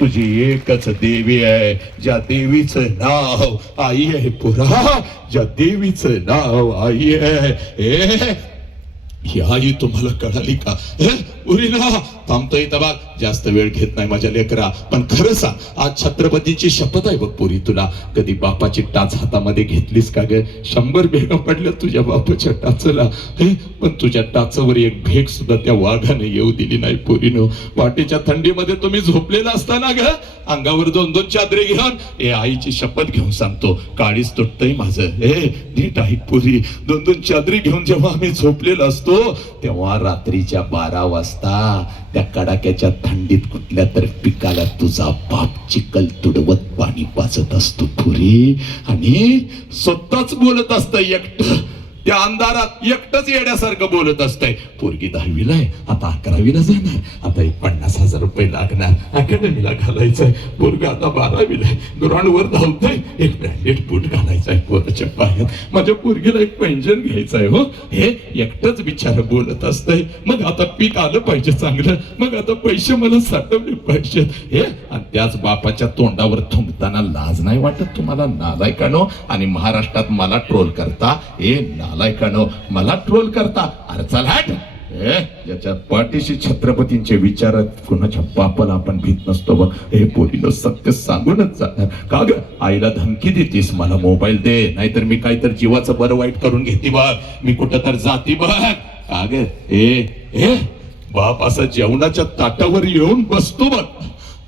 तुझी एकच देवी आहे ज्या देवीचं नाव आई आहे पोरा. ज्या देवीचं नाव आई आहे. ही आई तुम्हाला कळाली का? पुरी ना थांबतो इथं बघ, जास्त वेळ घेत नाही माझ्या लेकरा, पण खरं सांग, आज छत्रपतीची शपथ आहे बघ पुरी, तुला कधी बापाची टाच हातामध्ये घेतलीस का ग? 100 भेगा पडल्या तुझ्या बापाच्या टाचला, पण तुझ्या टाचावर एक भेग सुद्धा त्या वाघाने येऊ दिली नाही पोरीनो. पाठीच्या थंडीमध्ये तुम्ही झोपलेला असताना ग, अंगावर 2-2 चादरे घेऊन, आईची शपथ घेऊन सांगतो, काळीच तुटतंय माझं, नीट ऐक पुरी, 2-2 चादरी घेऊन जेव्हा आम्ही झोपलेलो असतो, तेव्हा रात्रीच्या 12 वाजता त्या कडाक्याच्या थंडीत कुठल्या तर पिकाला तुझा बाप चिखल तुडवत पाणी पाजत असतो पुरी, आणि स्वतःच बोलत असतं एकटं, त्या अंधारात एकटंच येण्यासारखं बोलत असतंय. पोरगी 10वीला आहे, आता 11वीला जाणार, आता 50,000 रुपये लागणार, अकॅडमीला घालायचंय. पोरगा आता 12वीला आहे, ग्राउंडवर धावतोय, एक ब्रँडेड बूट घालायचाय पोराच्या पायात, माझ्या पोरगीला एक पैंजण घ्यायचंय. हो, हे एकटंच बिचार बोलत असतंय. मग आता पीक आलं पाहिजे चांगलं, मग आता पैसे मला साठवले पाहिजेत, आणि त्याच बापाच्या तोंडावर थुंकताना लाज नाही वाटत तुम्हाला नालायकानो? आणि महाराष्ट्रात मला ट्रोल करता, नालायकानो मला ट्रोल करता, अरे चल हट. ज्याच्या पाठीशी छत्रपतींचे विचार, कुणाच्या बापाला आपण भीत नसतो बघ. हे पोरीनो सत्य सांगूनच जाणार का ग? आईला धमकी देतीस, मला मोबाईल दे, नाहीतर मी काहीतरी जीवाचं बरं वाईट करून घेते बघ, मी कुठं तर जाती बघ का ग? बाप असं जेवणाच्या ताटावर येऊन बसतो बघ.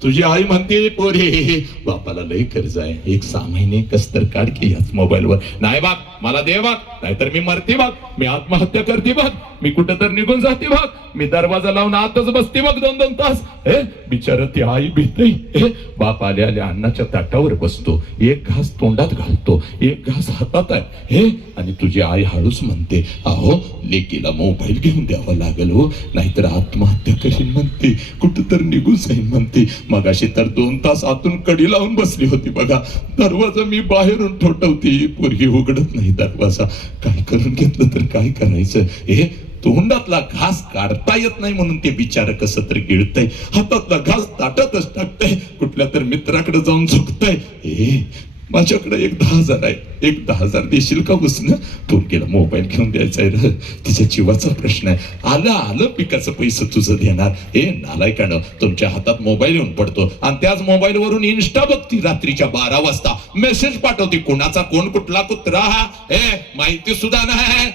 तुझी आई म्हणते पोरी बापाला लई कर्ज आहे, 1-6 महिने कसतर काढ की याच मोबाईलवर. नाही बाप, मला दे बाप, नाहीतर मी मरते बघ, मी आत्महत्या करते बघ, मी कुठं तर निघून जाते बघ, मी दरवाजा लावून आतच बसते बघ 2-2 तास. बिचार ती आई भीते. बाप आल्या आल्या अन्नाच्या ताटावर बसतो, एक घास तोंडात घालतो, एक घास हातात आहे, आणि तुझी आई हळूच म्हणते, अहो लेकीला मोबाईल घेऊन द्यावा लागेल हो, नाहीतर आत्महत्या करीन म्हणते, कुठं तर निघून जाईन म्हणते. मगाशी तर 2 तास आतून कडी लावून बसली होती बघा, दरवाजा मी बाहेरून ठोठवते, पोरगी उघडत नाही दरवाजा. काय करून घेतलं तर काय करायचं? तोंडातला घास काढता येत नाही म्हणून ते बिचार कसं तर गिळतंय, हातातला घास ताटातच टाकतंय, कुठल्या तर मित्राकडे जाऊन झुकतंय. माझ्याकडे एक 10,000 आहे, एक 10,000 देशील का उसनं? पोरगीला मोबाईल घेऊन द्यायचा आहे, तिच्या जीवाचा प्रश्न आहे. आलं पिकाचं पैसे तुझं देणार. नालायकानं, तुमच्या हातात मोबाईल येऊन पडतो आणि त्याच मोबाईल वरून इन्स्टा बघती, रात्रीच्या 12 वाजता मेसेज पाठवते, कोणाचा कोण कुठला कुत्रा हा, माहिती सुद्धा नाही,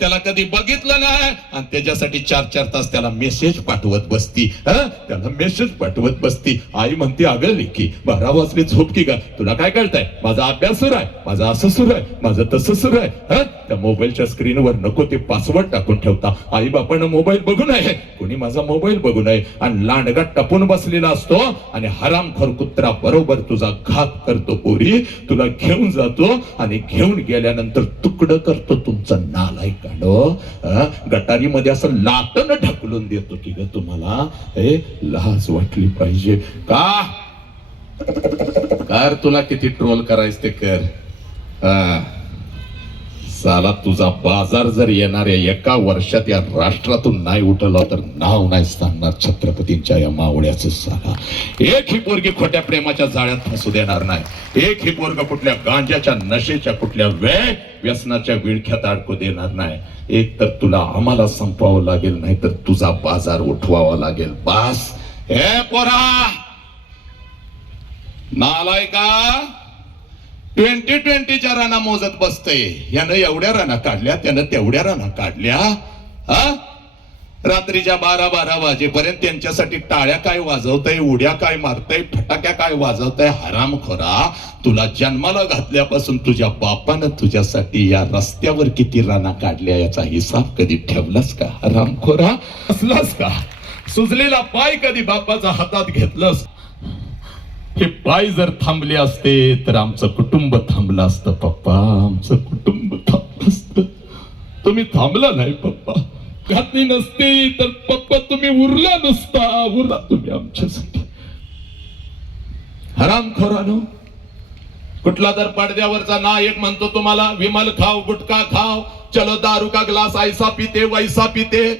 त्याला कधी बघितलं नाही, आणि त्याच्यासाठी 4-4 तास त्याला मेसेज पाठवत बसती, त्याला मेसेज पाठवत बसती. आई म्हणते, अगं लेकी 12 वाजले झोप की का, तुला काय कळतंय? माझा अभ्यास सुरू आहे, माझं असं सुरू आहे, माझं तसं सुरू आहे. त्या मोबाईलच्या स्क्रीनवर नको ते पासवर्ड टाकून ठेवता. आई बापानं मोबाईल बघू नये, कोणी माझा मोबाईल बघू नये, आणि लांडगा टपून बसलेला असतो, आणि हरामखोर कुत्रा बरोबर तुझा घात करतो पोरी, तुला घेऊन जातो, आणि घेऊन गेल्यानंतर तुकडं करतो तुमचं नालायकानो. गटारीमध्ये असं लाटण ढकलून देतो की ग तुम्हाला. लाज वाटली पाहिजे का? कर, तुला किती ट्रोल करायचं ते कर. साला तुझा बाजार जर येणाऱ्या 1 वर्षात या राष्ट्रातून नाही उठला तर नाव नाही सांगणार छत्रपतींच्या या मावळ्याचं. साला एकही पोरगी खोट्या प्रेमाच्या जाळ्यात फसू देणार नाही, एकही पोरगा कुठल्या गांजाच्या नशेच्या कुठल्या व्यसनाच्या विळख्यात अडकू देणार नाही. एक तर तुला आम्हाला संपवावं लागेल, नाही तर तुझा बाजार उठवावा लागेल. बास पोरा नालायका, 2020च्या राना मोजत बसतय. यानं एवढ्या राना काढल्या, त्यानं तेवढ्या राना काढल्या. रात्रीच्या 12-12 वाजेपर्यंत त्यांच्यासाठी टाळ्या काय वाजवताय, उड्या काय मारताय, फटाक्या काय वाजवताय. हरामखोरा, तुला जन्माला घातल्यापासून तुझ्या बापानं तुझ्यासाठी या रस्त्यावर किती राना काढल्या याचा हिसाब कधी ठेवलास का? हरामखोरा असलास का? सुजलेला पाय कधी बापाचा हातात घेतलंस? हे पाय जर थांबले असते तर आमचं कुटुंब थांबलं असतं पप्पा, आमचं कुटुंब थांबलं असतं. तुम्ही थांबला नाही पप्पा, घातली नसती तर पप्पा तुम्ही उरला नसता, उरला तुम्ही आमच्यासाठी. हरामखोरानो, कुठला तर पडद्यावरचा नायक म्हणतो तुम्हाला विमल खाव, गुटखा खाव, चलो दारू का ग्लास ऐसा पिते वैसा पिते.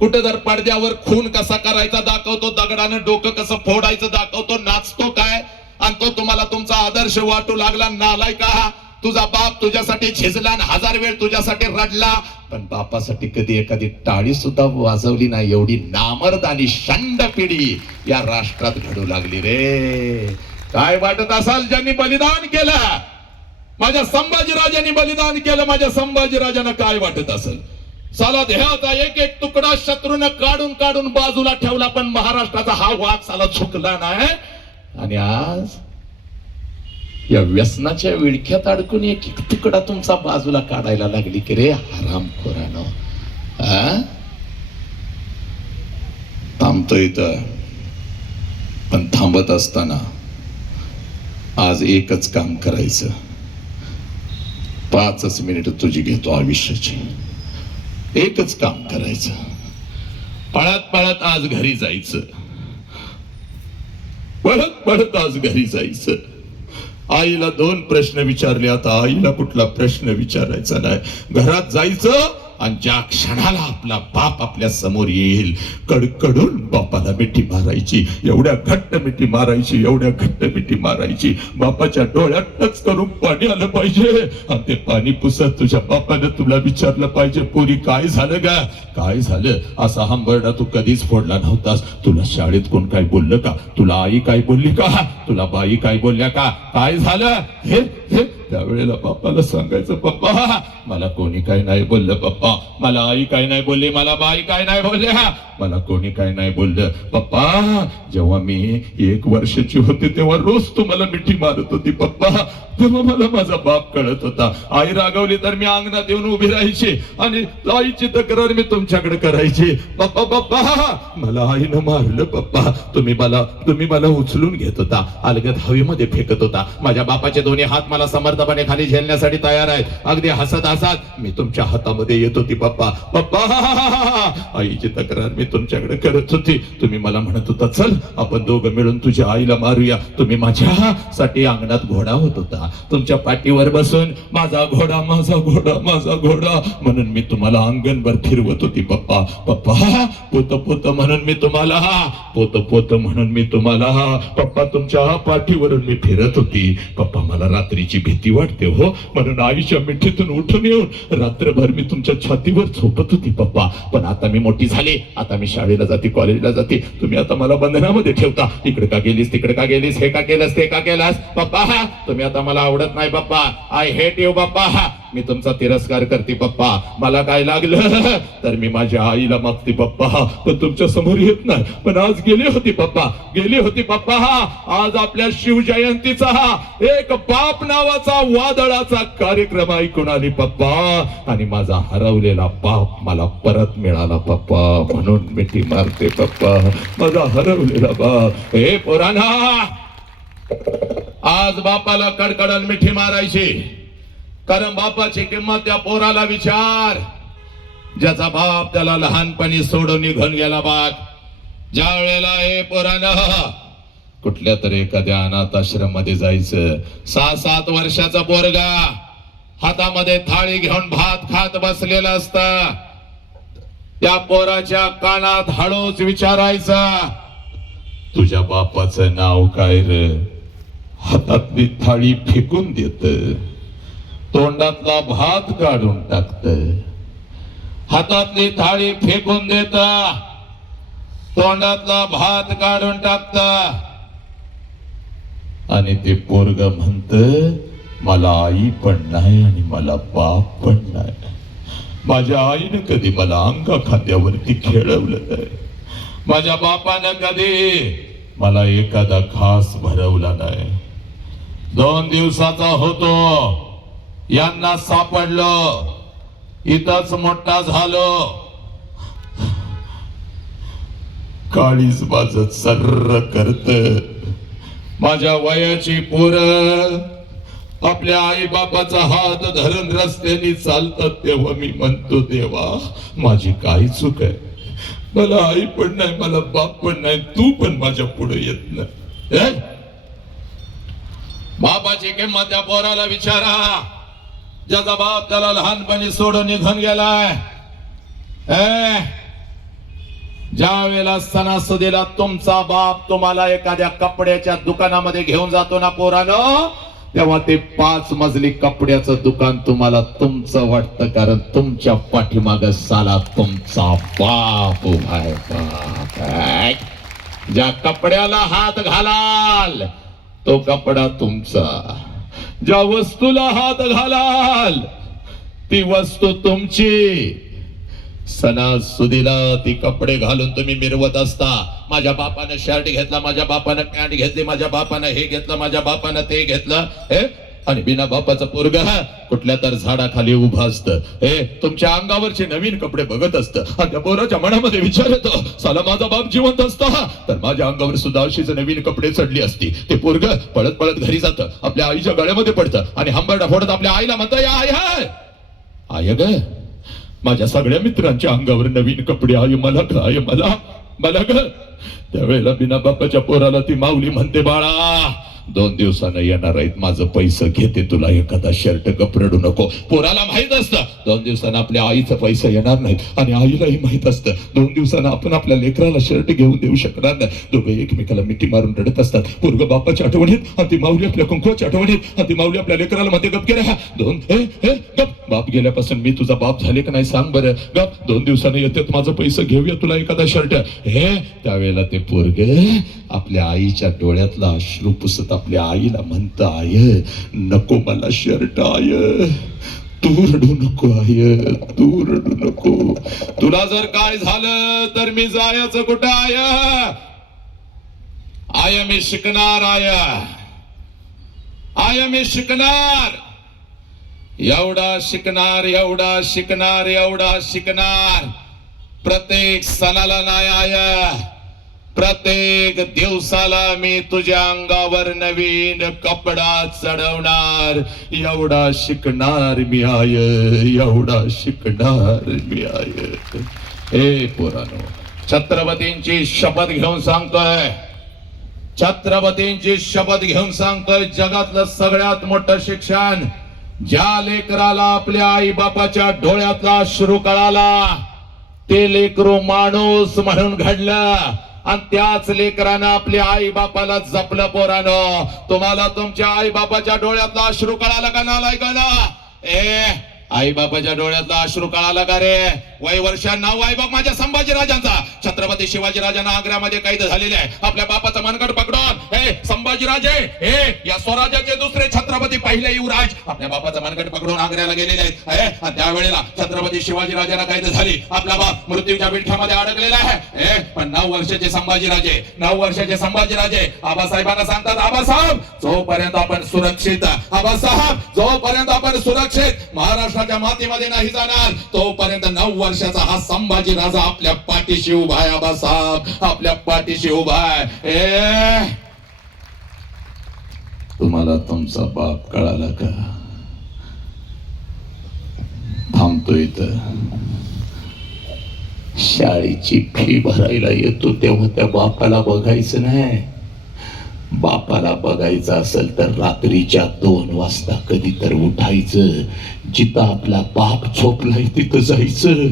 कुठे जर पडद्यावर खून कसा करायचा दाखवतो, दगडाने डोकं कसं फोडायचं दाखवतो, नाचतो काय, आणि तो तुम्हाला तुमचा आदर्श वाटू लागला. नालायका, तुझा बाप तुझ्यासाठी झिजला आणि 1000 वेळ तुझ्यासाठी रडला, पण बापासाठी कधी एखादी टाळी सुद्धा वाजवली नाही. एवढी नामर्द आणि शंड पिढी या राष्ट्रात घडू लागली रे. काय वाटत असाल ज्यांनी बलिदान केलं, माझ्या संभाजीराजांनी बलिदान केलं, माझ्या संभाजीराजांना काय वाटत असेल? साला देहाचा एक एक तुकडा शत्रूने काढून काढून बाजूला ठेवला, पण महाराष्ट्राचा हा वाघ साला झुकला नाही. आणि आज या व्यसनाच्या विळख्यात अडकून एक एक तुकडा तुमचा बाजूला काढायला लागली की रे हरामखोरानो. थांबतो इथं, पण थांबत असताना आज एकच काम करायचं. 5 मिनिट तुझी घेतो आयुष्याची. एकच काम करायचं. पळत पळत आज घरी जायचं. पळत पळत आज घरी जायचं. आईला 2 प्रश्न विचारले, आता आईला कुठला प्रश्न विचारायचा नाही. घरात जायचं आणि ज्या क्षणाला आपला बाप आपल्या समोर येईल, कडकडून बापाला मिठी मारायची. एवढ्या घट्ट मिठी मारायची, एवढ्या घट्ट मिठी मारायची, बापाच्या डोळ्यात टच करून पाणी आलं पाहिजे. आणि ते पाणी पुसत तुझ्या बापानं तुला विचारलं पाहिजे, पोरी काय झालं गा, काय झालं? असा हंबरडा तू कधीच फोडला नव्हतास. तुला शाळेत कोण काय बोललं का? तुला आई काय बोलली का? तुला बाई काय बोलल्या का? काय झालं हे हे त्यावेळेला बापाला सांगायचं, पप्पा मला कोणी काय नाही बोललं, पप्पा मला आई काय नाही बोलली, मला बाई काय नाही बोलल्या, मला कोणी काय नाही बोललं. पप्पा जेव्हा मी 1 वर्षाची होते तेव्हा रोज तुम्हाला मिठी मारत होती पप्पा, तेव्हा मला माझा बाप कळत होता. आई रागवली तर मी अंगणात येऊन उभी राहायची आणि आईची तक्रार मी तुमच्याकडे करायची. पप्पा पप्पा मला आईनं मारलं पप्पा, तुम्ही मला उचलून घेत होता, अलगद हवेमध्ये फेकत होता. माझ्या बापाचे दोन्ही हात मला समर्थपणे खाली झेलण्यासाठी तयार आहेत. अगदी हसत हसत मी तुमच्या हातामध्ये येत होती पप्पा. पप्पा आईची तक्रार मी तुमच्याकडे करत होती. तुम्ही मला म्हणत होता चल आपण दोघं मिळून तुझ्या आईला मारूया. तुम्ही माझ्यासाठी अंगणात घोडा होत होता, तुमच्या पाठीवर बसून माझा घोडा माझा घोडा माझा घोडा म्हणून मी तुम्हाला अंगणभर फिरवत होती पप्पा. पप्पा पोत पोत म्हणून मी तुम्हाला पोत पोत म्हणून मी तुम्हाला पप्पा तुमच्या पाठीवरून मी फिरत होती. पप्पा मला रात्रीची भीती वाटते हो, म्हणून आईच्या मिठीतून उठून येऊन रात्रभर मी तुमच्या छातीवर झोपत होती पप्पा. पण आता मी मोठी झाले, आता मी शाळेला जाते, कॉलेजला जाते, तुम्ही आता मला बंधनामध्ये ठेवता. इकडे का गेलीस, तिकडे का गेलीस, हे का केलंस, ते का केलास पप्पा, तुम्ही आता मला आवडत नाही पप्पा, आय हेट यू पप्पा, मी तुमचा तिरस्कार करते पप्पा. मला काय लागलं तर मी माझ्या आईला मागते पप्पा, पण तुमच्या समोर येत नाही. पण आज गेली होती पप्पा, गेली होती पप्पा. आज आपल्या शिवजयंतीचा एक बाप नावाचा वादळाचा कार्यक्रम ऐकून आली पप्पा, आणि माझा हरवलेला बाप मला परत मिळाला पप्पा, म्हणून मिठी मारते पप्पा, माझा हरवलेला बाप. हे पोरांना आज बापाला कडकडन मिठी मारायची, कारण बापाची किंमत त्या पोराला विचार, ज्याचा बाप त्याला लहानपणी सोडून निघून गेला. बाग ज्या वेळेला हे पोरानं कुठल्या तरी एखाद्या अनाथ आश्रम मध्ये जायचं, 6-7 वर्षाचा पोरगा हातामध्ये थाळी घेऊन भात खात बसलेला असता, त्या पोराच्या कानात हळूच विचारायचा, तुझ्या बापाचं नाव काय रे? हातातली थाळी फेकून देत, तोंडातला भात काढून टाकत, हातातली थाळी फेकून देत, तोंडातला भात काढून टाकत, आणि ते पोरग म्हणत मला आई पण नाही आणि मला बाप पण नाही. माझ्या आईनं कधी मला अंगा खांद्यावरती खेळवलं नाही, माझ्या बापानं कधी मला एखादा घास भरवला नाही. 2 दिवसाचा होतो, यांना सापडलं, इथंच मोठा झालो, काळीज माझं सर्र करत. माझ्या वयाची पोरं आपल्या आई बापाचा हात धरून रस्त्याने चालतात, तेव्हा मी म्हणतो देवा माझी काय चूक आहे, मला आई पण नाही, मला बाप पण नाही, तू पण माझ्या पुढे येत नाही. बापाची किंमत त्या पोराला विचारा, ज्याचा बाप त्याला लहानपणी सोडून निघून गेलाय. ज्या वेळेला सणासुदीला तुमचा बाप तुम्हाला एखाद्या कपड्याच्या दुकानामध्ये घेऊन जातो ना पोरानो, तेव्हा ते 5 मजली कपड्याचं दुकान तुम्हाला तुमचं वाटतं, कारण तुमच्या पाठीमाग साला तुमचा बाप उभाय. बाप ज्या कपड्याला हात घालाल तो कपडा तुमचा, ज्या वस्तूला हात घालाल ती वस्तू तुमची. सणासुदीला ती कपडे घालून तुम्ही मिरवत असता. माझ्या बापानं शर्ट घेतला, माझ्या बापानं पॅन्ट घेतली, माझ्या बापानं हे घेतलं, माझ्या बापानं ते घेतलं. हे आणि बिना बापाचं पोरग कुठल्या तर झाडाखाली उभं असतं, हे तुमच्या अंगावरचे नवीन कपडे बघत असतं. आणि त्या पोराच्या मनामध्ये विचार येतो, साला माझा बाप जिवंत असता तर माझ्या अंगावर सुद्धा अशीच नवीन कपडे चढली असती. ते पोरग पळत पळत घरी जातं, आपल्या आईच्या गळ्यामध्ये पडतं आणि हंबरडा फोडत आपल्या आईला म्हणतं, या आय आय ग, माझ्या सगळ्या मित्रांच्या अंगावर नवीन कपडे, आय मला ग, आय मला मला ग. त्यावेळेला बिना बापाच्या पोराला ती माऊली म्हणते, बाळा 2 दिवसानं येणार आहेत, माझं पैसे घेते, तुला एखादा शर्ट कपरडू नको. पोराला माहित असतं 2 दिवसानं आपल्या आईचं पैसे येणार नाहीत आणि आईलाही माहित असतं 2 दिवसानं आपण आपल्या लेकराला शर्ट घेऊन देऊ शकणार नाही. दोघे एकमेकाला मिठी मारून रडत असतात. पोरग बापाच्या आठवणीत आणि ती माऊली आपल्या कुंकवाच्या आठवणीत आणि ती माऊली आपल्या लेकराला मध्ये गप केला. गप, बाप गेल्यापासून मी तुझा बाप झाले का नाही सांग बरं. गप, 2 दिवसानं येतात, माझं पैसे घेऊया तुला एखादा शर्ट. हे त्यावेळेला ते पोरग आपल्या आईच्या डोळ्यातला अश्रू पुसत आपल्या आईला म्हणतं, आय नको मला शर्ट, आय तू रडू नको, आय तू रडू नको. तुला जर काय झालं तर मी जायचं कुठं, आय मी शिकणार, आय मी शिकणार, एवढा शिकणार, एवढा शिकणार, एवढा शिकणार. प्रत्येक सणाला नाही आय, प्रत्येक दिवसाला मी तुझ्या अंगावर नवीन कपडा चढवणार. एवढा शिकणार मी आय, एवढा शिकणार मी आय. हे पोरानो, छत्रपतींची शपथ घेऊन सांगतोय, छत्रपतींची शपथ घेऊन सांगतोय, जगातलं सगळ्यात मोठं शिक्षण ज्या लेकराला आपल्या आई बापाच्या डोळ्यातला अश्रू कळाला ते लेकरू माणूस म्हणून घडलं आणि त्याच लेकरानं आपल्या आई बापाला जपलं. पोरानं, तुम्हाला तुमच्या आई बापाच्या डोळ्यातला अश्रू कळाला का नालायकाला? आई बापाच्या डोळ्यातला अश्रू कळाला का रे? वय वर्षांना आई बाप माझ्या संभाजीराजांचा, छत्रपती शिवाजीराजांना आग्र्यामध्ये कैद झालेले आहे. आपल्या बापाचा मनगट पकडून हे संभाजीराजे, हे या स्वराज्याचे दुसरे छत्रपती, पहिले युवराज आपल्या बापाचा मनगट पकडून आग्र्याला गेलेले आहेत. त्यावेळेला छत्रपती शिवाजीराजांना कैद झाली, आपला बाप मृत्यूच्या विळख्यामध्ये अडकलेला आहे. पण 9 वर्षाचे संभाजीराजे, 9 वर्षाचे संभाजीराजे आबासाहेबांना सांगतात, आबासाहेब जोपर्यंत आपण सुरक्षित, आबासाहेब जोपर्यंत आपण सुरक्षित महाराष्ट्राच्या मातीमध्ये नाही जाणार तोपर्यंत 9 वर्षाचा हा संभाजी राजा आपल्या पाठीशी उभा आहे. आबासाहेब आपल्या पाठीशी उभा आहे. तुम्हाला तुमचा बाप कळाला का? थांबतो इथं. शाळेची फी भरायला येतो तेव्हा त्या बापाला बघायचं नाही. बापाला बघायचं असेल तर रात्रीच्या 2 वाजता कधी तर उठायचं, जिथं आपला बाप झोपलाय तिथं जायचं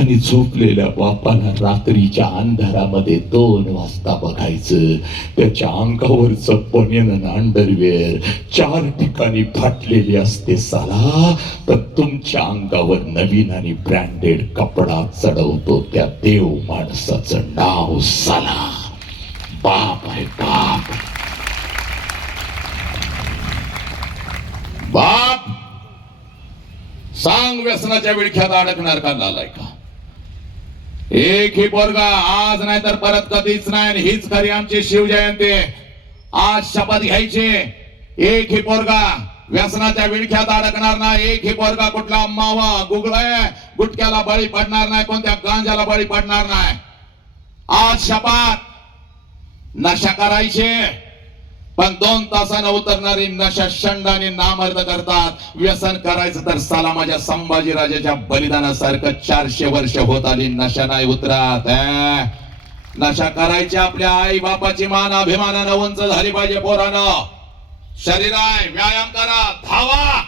आणि झोपलेल्या बापाला रात्रीच्या अंधारामध्ये 2 वाजता बघायचं. त्याच्या अंगावरचं बनियन आणि अंडरवेअर 4 ठिकाणी फाटलेली असते साला, तर तुमच्या अंगावर नवीन आणि ब्रँडेड कपडा चढवतो त्या देव माणसाचं नाव साला बाप आहे. बाप बाप सांग, व्यसनाच्या विळख्यात अडकणार का नालायका? एक ही पोरगा आज नाही तर परत कधीच नाही, आणि हीच खरी आमची शिवजयंती. आज शपथ घ्यायची, एक ही पोरगा व्यसनाच्या विळख्यात अडकणार नाही, एक ही पोरगा कुठला मावा गुटक्याला बळी पडणार नाही, कोणत्या गांजाला बळी पडणार नाही. आज शपथ. नशा करायचे पण 2 तासानं उतरणारी नशा शंडाने नामर्द करतात. व्यसन करायचं तर साला माझ्या संभाजीराजाच्या बलिदानासारखं 400 वर्ष होत आली नशा नाही उतरत. नशा करायची आपल्या आई बापाची मान अभिमानानं उंच झाली पाहिजे. पोरानं शरीर आहे, व्यायाम करा, धावा,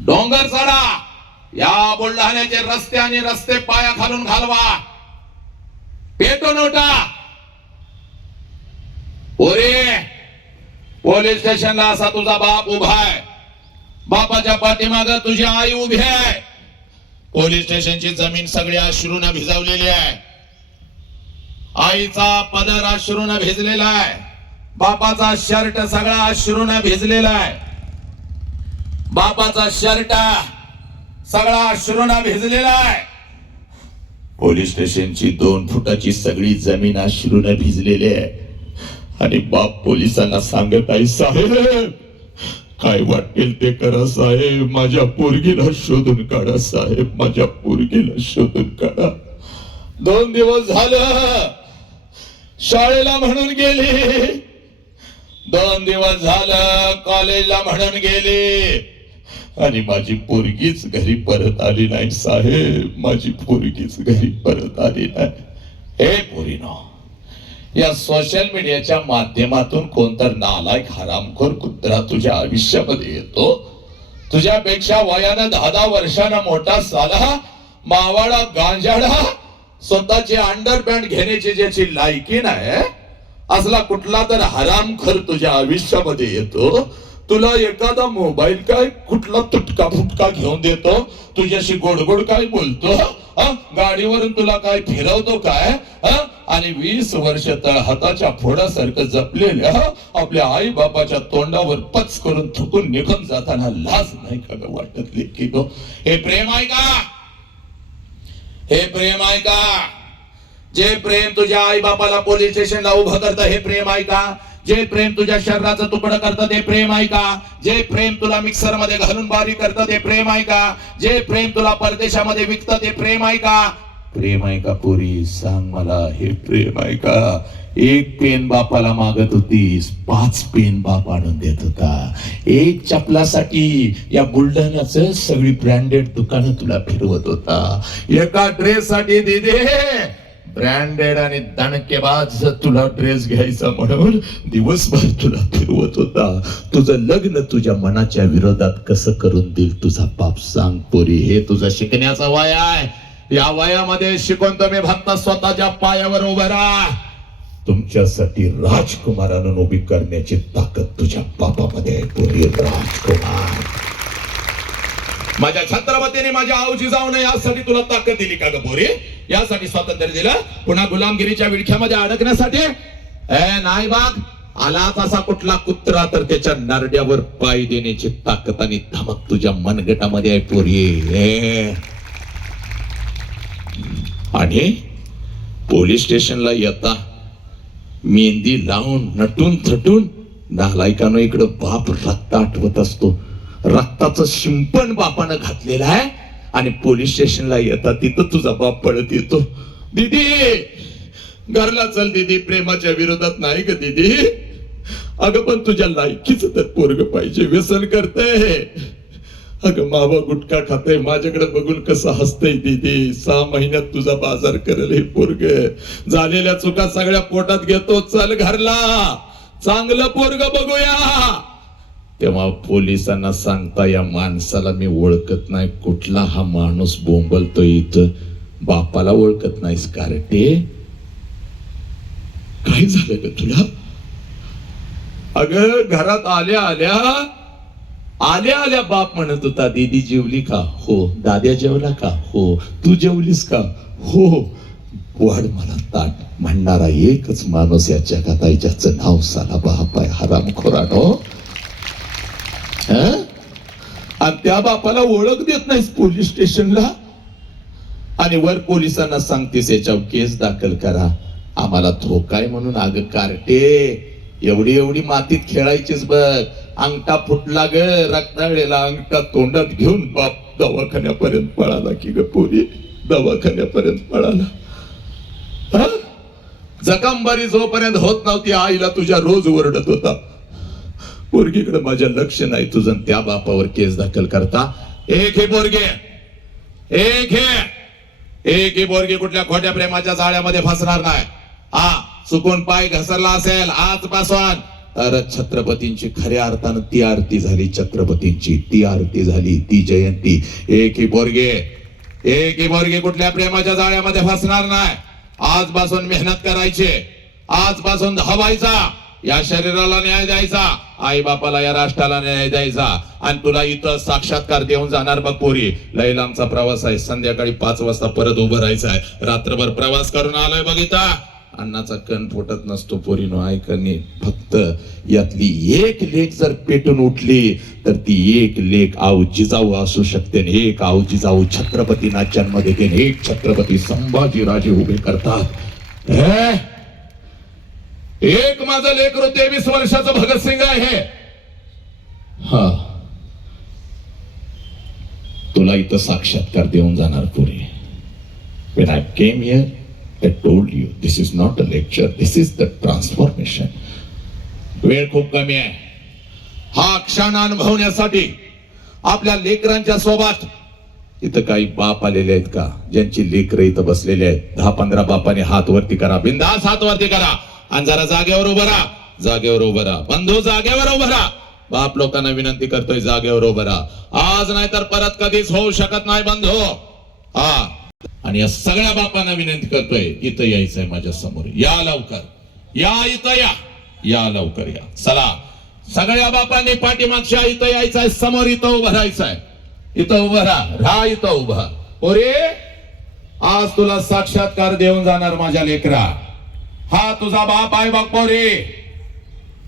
डोंगर चढा, या बुलढाण्याचे रस्ते आणि रस्ते पाया खालून घालवा, पेटून उठा. पोरे पोलीस स्टेशनला असा तुझा बाप उभा आहे, बापाच्या पाठीमाग तुझी आई उभी आहे. पोलीस स्टेशनची जमीन सगळी अश्रूने भिजवलेली आहे. आईचा पदर अश्रूने भिजलेला आहे, बापाचा शर्ट सगळा अश्रूने भिजलेला आहे. बापाचा शर्ट सगळा अश्रूने भिजलेला आहे. पोलीस स्टेशनची 2 फुटाची सगळी जमीन अश्रूने भिजलेली आहे. आणि बाप पोलिसांना सांगत आहे, साहेब काय वाटेल ते करा साहेब, माझ्या पोरगीला शोधून काढा साहेब, माझ्या पोरगीला शोधून काढा. 2 दिवस झालं शाळेला म्हणून गेली, 2 दिवस झालं कॉलेजला म्हणून गेली, आणि माझी पोरगीच घरी परत आली नाही साहेब, माझी पोरगीच घरी परत आली नाही. हे पोरीनो, या सोशल मीडियाच्या माध्यमातून कोणतर नालायक हरामखोर कुत्रा तुझ्या आयुष्यामध्ये येतो. तुझ्यापेक्षा वयानं 10-10 वर्षांना मोठा साला मावाडा गांजाडा स्वतःची अंडरपॅन्ट घेण्याची ज्याची लायकी नाही, असला कुठला तर हरामखोर तुझ्या आयुष्यामध्ये येतो. तुला एखादा मोबाईल काय कुठला तुटका फुटका घेऊन देतो, तुझ्याशी गोड गोड काय बोलतो, गाडीवरून तुला काय फिरवतो काय, आणि 20 वर्ष हाताच्या फोडासारखं जपलेल्या आपल्या आई बापाच्या तोंडावर पच करून थुकून निघून जाताना लाज नाही का ग वाटत लेकी गो? हे प्रेम आहे का? हे प्रेम आहे का? जे प्रेम तुझ्या आई बापाला पोलीस स्टेशनला उभं करतं हे प्रेम आहे का? जे प्रेम तुझ्या शरीराचं तुकडं करतं ते प्रेम आहे का? जे प्रेम तुला मिक्सर मध्ये घालून बारीक करतं ते प्रेम आहे का? जे प्रेम तुला परदेशामध्ये विकतं ते प्रेम आहे का? प्रेम आहे का पोरी, सांग मला, हे प्रेम आहे का? 1 पेन बापाला मागत होतीस, 5 पेन बाप आणून देत होता. 1 चपलासाठी या बुलढाण्याचं सगळी ब्रँडेड दुकानं तुला फिरवत होता. एका ड्रेस साठी दिदे ब्रँडेड आणि दणकेबाज तुला ड्रेस घ्यायचा म्हणून दिवसभर तुला फिरवत होता. तुझं लग्न तुझ्या मनाच्या विरोधात कसं करून देईल तुझा बाप, सांग पोरी? हे तुझा शिकण्याचा वय आहे. या वयामध्ये शिकून तुम्ही फक्त स्वतःच्या पायावर उभं राहा. तुमच्यासाठी राजकुमारानं उभी करण्याची ताकद तुझ्या बापामध्ये आहे पोरी. राजकुमार, माझ्या छत्रपतीने माझ्या आऊजी जाऊ नये यासाठी तुला ताकद दिली का ग पोरी? यासाठी स्वातंत्र्य दिलं, पुन्हा गुलामगिरीच्या विळख्यामध्ये अडकण्यासाठी? नाही बाग, आलाच असा कुठला कुत्रा तर त्याच्या नरड्यावर पाय देण्याची ताकद आणि धमक तुझ्या मनगटामध्ये आहे पोरी. आणि पोलीस स्टेशनला येता मेहंदी लावून नटून थटून नालायकानं इकडं बाप रक्त आठवत असतो. रक्ताचं शिंपण बापानं घातलेलं आहे आणि पोलीस स्टेशनला येतात तिथं तुझा बाप पळत येतो. दीदी घरला चल दीदी, प्रेमाच्या विरोधात नाही ग दीदी. अगं पण तुझ्या लायकीच तर पोरग पाहिजे, व्यसन करते. अगं मावा गुटखा खाते, माझ्याकडे बघून कसं हसतय दीदी. 6 महिन्यात तुझा बाजार करेल हे पोरग. झालेल्या चुका सगळ्या पोटात घेतो, चल घरला, चांगलं पोरग बघूया. तेव्हा पोलिसांना सांगता, या माणसाला मी ओळखत नाही, कुठला हा माणूस बोंबलतो इथं. बापाला ओळखत नाहीस कारटे? काय झालं ग तुला? अगं घरात आल्या आल्या बाप म्हणत होता, दीदी जेवली का? हो. दाद्या जेवला का? हो. तू जेवलीस का? हो. वाढ मला ताट म्हणणारा एकच माणूस या जगात आहे ज्याचं नाव साला बाप आहे. हरामखोरानो. आणि त्या बापाला ओळख देत नाहीस पोलीस स्टेशनला, आणि वर पोलिसांना सांगतेस याच्यावर केस दाखल करा, आम्हाला धोकाय म्हणून. अगं कारटे, एवढी मातीत खेळायचीच बघ. अंगठा फुटला ग, रक्ताळलेला अंगठा तोंडात घेऊन बाप दवाखान्यापर्यंत पळाला की ग पोरी, दवाखान्यापर्यंत पळाला. जखमबारी जोपर्यंत होत नव्हती आईला तुझ्या रोज ओरडत होता. पोरगीकडे माझ्या लक्ष नाही तुझं, त्या बापावर केस दाखल करता. एक हे पोरगे, एक हे पोरगे कुठल्या खोट्या प्रेमाच्या जाळ्यामध्ये फसणार नाही. चुकून पाय घसरला असेल आजपासून तर छत्रपतींची खऱ्या अर्थानं ती आरती झाली, छत्रपतींची ती आरती झाली, ती जयंती. एक ही पोरगे कुठल्या प्रेमाच्या जाळ्यामध्ये फसणार नाही. आजपासून मेहनत करायची, आजपासून धावायचा, या शरीराला न्याय द्यायचा, आई बापाला या राष्ट्राला न्याय द्यायचा आणि तुला इथं साक्षात्कार देऊन जाणार बघ पोरी. लय लांबचा प्रवास आहे, संध्याकाळी 5 वाजता परत उभं राहायचं आहे. रात्रभर प्रवास करून आलोय बघिता. अण्णाचा कण फुटत नसतो पोरीनो, ऐकणे. फक्त यातली एक लेख जर पेटून उठली तर ती एक लेख आऊ जिजाऊ असू शकते, एक आऊ जिजाऊ छत्रपतींना जन्म देते, एक छत्रपती संभाजीराजे उभे करतात. एक माझा लेकरू 23 वर्षाचं भगतसिंग आहे. हा, तुला इथं साक्षात्कार देऊन जाणार पुरी. When I came here, I told you, this is not a lecture, this is the transformation. वेळ खूप कमी आहे. हा क्षण अनुभवण्यासाठी आपल्या लेकरांच्या सोबत इथं काही बाप आलेले आहेत का, ज्यांची लेकरं इथं बसलेले आहेत? 10-15 बापाने हात वरती करा, बिंदास हात वरती करा आणि जरा जागेवर उभं राहा. जागेवर उभं राहा बंधू, जागेवर उभं राहा. बाप लोकांना विनंती करतोय, जागेवर उभं राहा. आज नाही तर परत कधीच होऊ शकत नाही बंधू. हा, आणि या सगळ्या बापांना विनंती करतोय, इथं यायचंय माझ्या समोर. या लवकर, या इथं या लवकर या. चला, सगळ्या बापांनी पाठीमागच्या इथं यायचंय, समोर इथं उभं राहायचंय. इथं उभं राहा इथं उभं. ओरे, आज तुला साक्षात्कार देऊन जाणार माझ्या लेकरा. हा तुझा बाप आहे बघ पोरे,